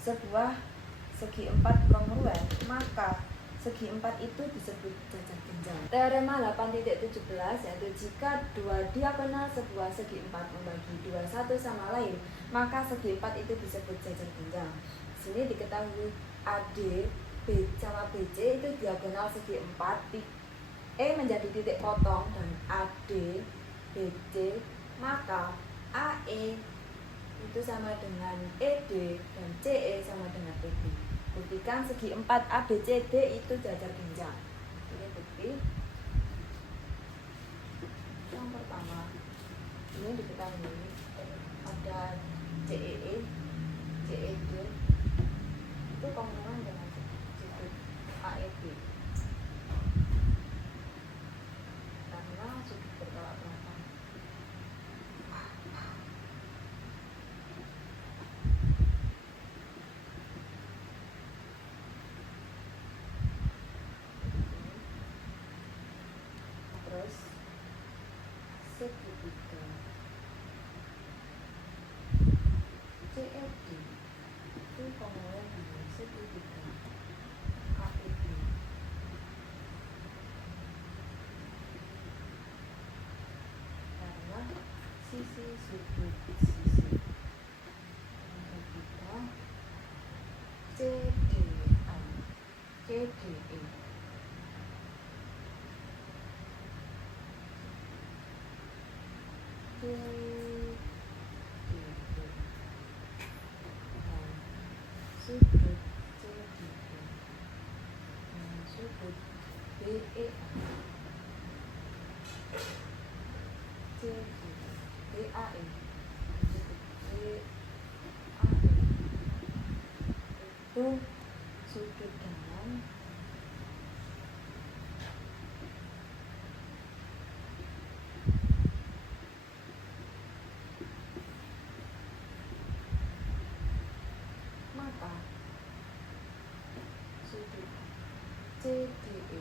sebuah segi empat kongruen, maka segi empat itu disebut jajar genjang. Teorema 8.17 yaitu jika dua diagonal sebuah segi empat membagi dua satu sama lain, maka segi empat itu disebut jajar genjang. Di sini diketahui AD B sama BC itu diagonal segi empat, E menjadi titik potong dan AD BC, maka AE itu sama dengan ED dan CE sama dengan ED. Buktikan segi 4 ABCD itu jajar genjang. Ini bukti yang pertama. Ini diketahui ada CEE, CED itu kongruan dengan sudut AEB karena sudut bertolak belakang. Terus segitiga CED itu kongruan dengan segitiga AEB karena sisi sudut sisi. Yang ketiga CDA CDE sudut CDE dan sudut BEA CD BAE sudut BAE itu sudut dalam maka sudut CDE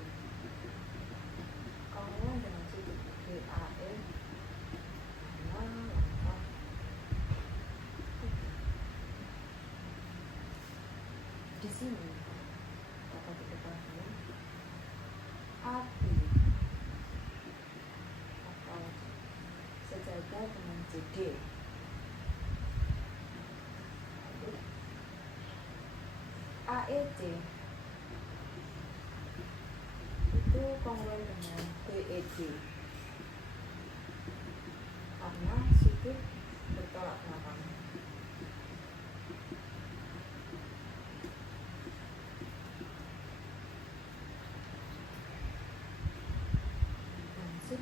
kongruan dengan sudut BAE karena langkah di sini dapat diketahui AB atau sejajar dengan CD. AEC itu kongruan dengan BED karena sudut bertolak belakang.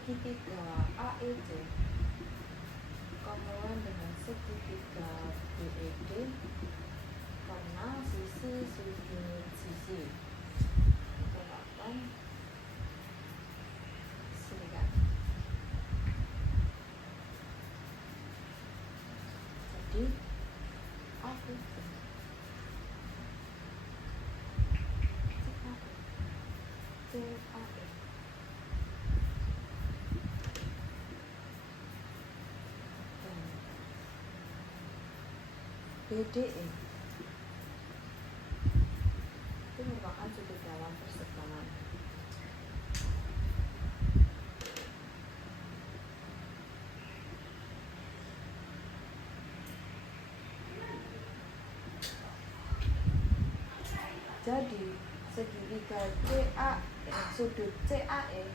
segitiga AEC kongruent dengan segitiga BED karena sisi sudut sisi merupakan serikat. Jadi AEC CAE dan BDE itu merupakan sudut dalam perseberangan. Jadi segitiga sudut CAE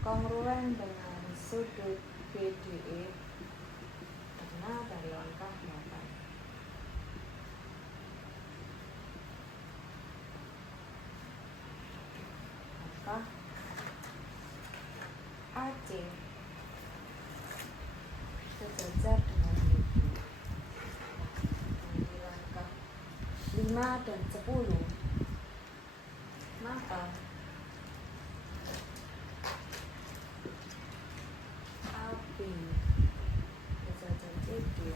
kongruen dengan sudut BDE karena dari langkah 8. Maka AC sejajar dengan BD. Di langkah 5 dan 10 maka AB sejajar CD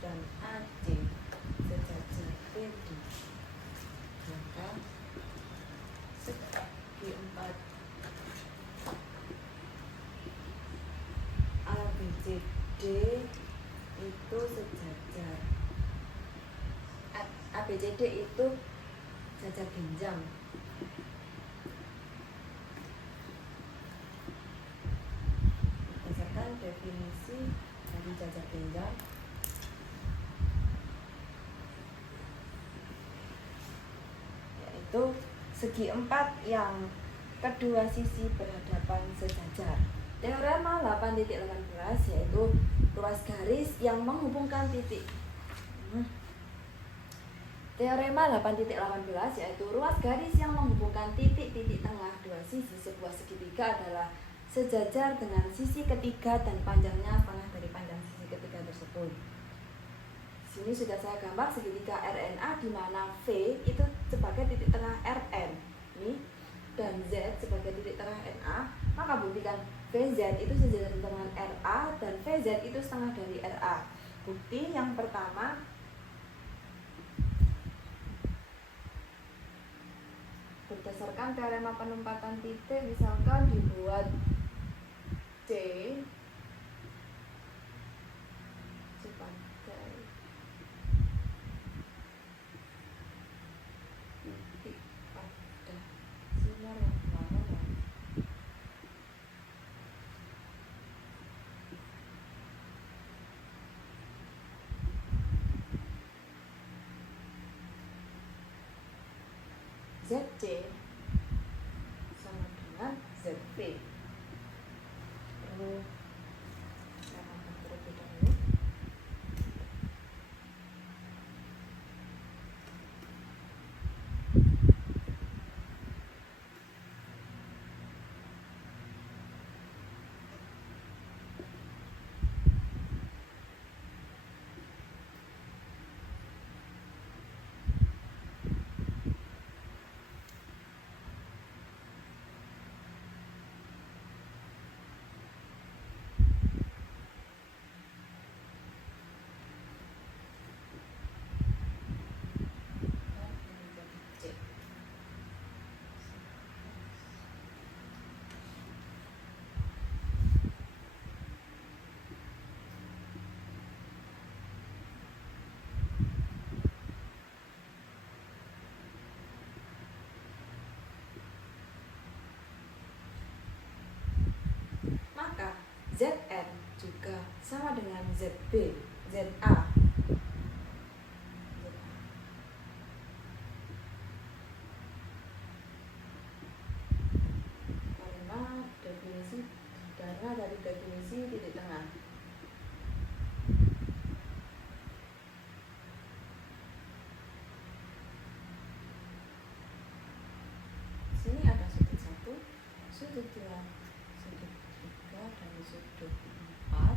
dan AC sejajar BD. Maka segi 4 ABCD itu sejajar. ABCD itu jajar genjang. Berdasarkan definisi dari jajar genjang, yaitu segi 4 yang kedua sisi berhadapan sejajar. Teorema 8.18 yaitu ruas garis yang menghubungkan titik. Teorema 8.18 yaitu ruas garis yang menghubungkan titik-titik tengah dua sisi sebuah segitiga adalah sejajar dengan sisi ketiga dan panjangnya setengah dari panjang sisi ketiga tersebut. Sini sudah saya gambar segitiga RNA di mana V itu sebagai titik tengah Rn ini dan Z sebagai titik tengah NA. Maka buktikan VZ itu sejajar dengan RA dan VZ itu setengah dari RA. Bukti yang pertama, berdasarkan teorema penempatan titik, misalkan dibuat C sebagai titik pada sinar yang berlawanan, ZC sama dengan ZP. Lalu saya akan terlebih dahulu. Maka ZN juga sama dengan ZB, ZA. Karena dari definisi titik tengah. Sini ada sudut 1, sudut sudut 2, sudut 3, dan sudut 4.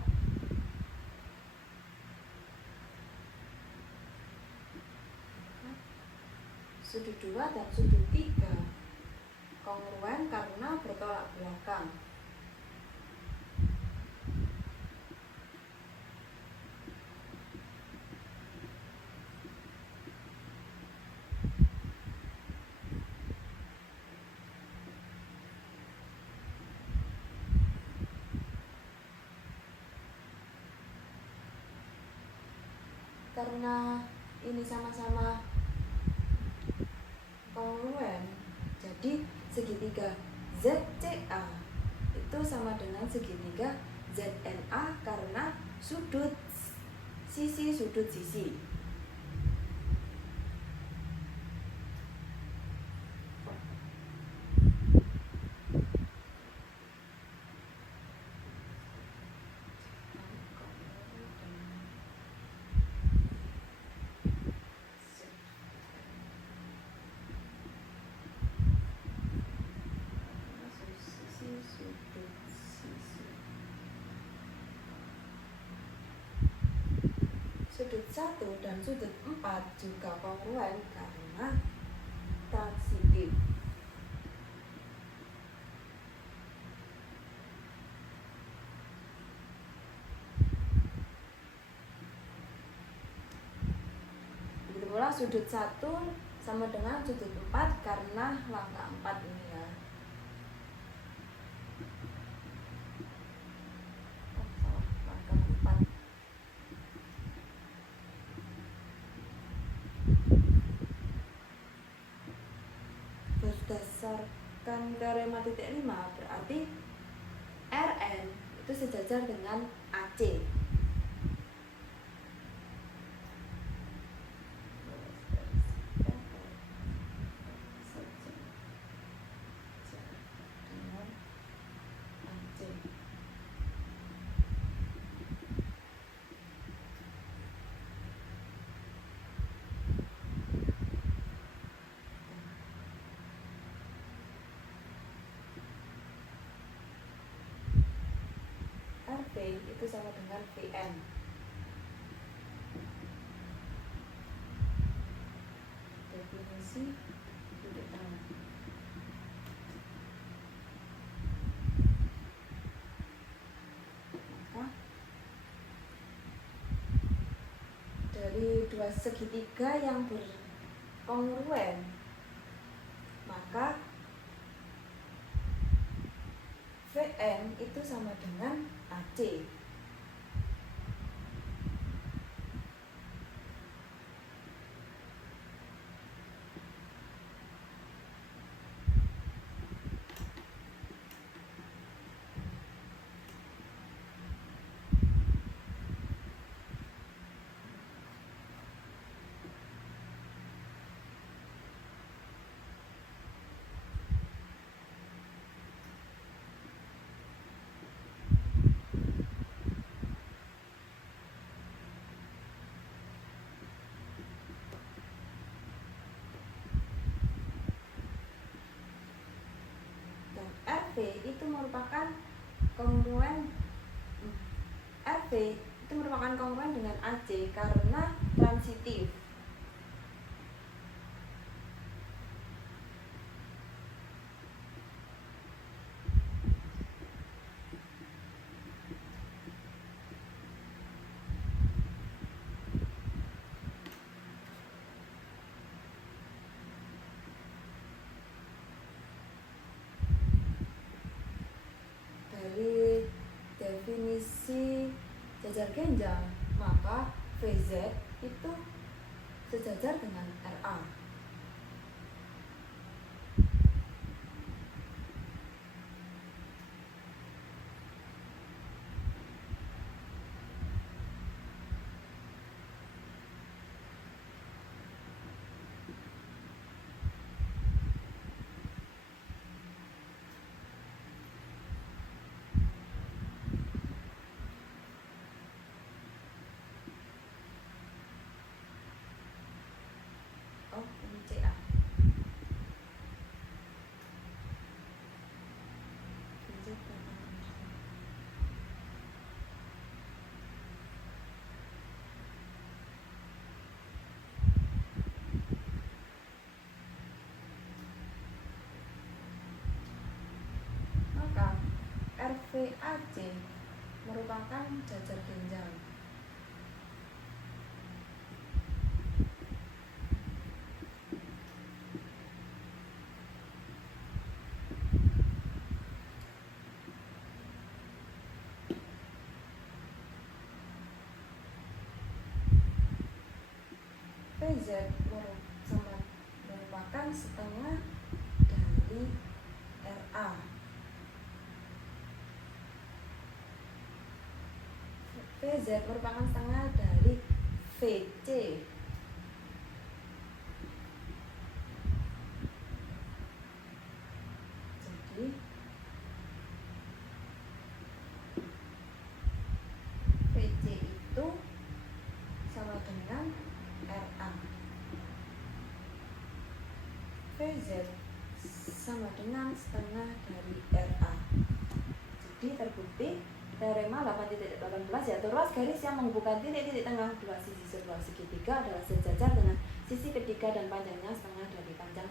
Sudut 2 dan sudut 3 kongruen karena bertolak belakang. Karena ini sama-sama kongruen, jadi segitiga ZCA itu sama dengan segitiga ZNA karena sudut sisi. Sudut 1 dan sudut 4 juga kongruen karena transitif. Begitu pula sudut 1 sama dengan sudut 4 karena langkah 4 ini ya. Langkah 4. Berdasarkan teorema titik 5 berarti Rn itu sejajar dengan AC. RV itu sama dengan Vn. Definisi titik terang. Maka dari dua segitiga yang berkongruen, maka Vn itu sama dengan AC. RV itu merupakan kongruen dengan AC karena transitif. Dari definisi jajar genjang, maka VZ itu sejajar dengan RA. VAC merupakan jajar ginjal. PZ merupakan setengah dari RA. PZ merupakan setengah dari VC. Jadi VC itu sama dengan RA. VZ sama dengan setengah dari RA. Jadi terbukti teorema 8.18 yaitu ruas garis yang menghubungkan titik-titik tengah dua sisi sebuah segitiga adalah sejajar dengan sisi ketiga dan panjangnya setengah dari panjang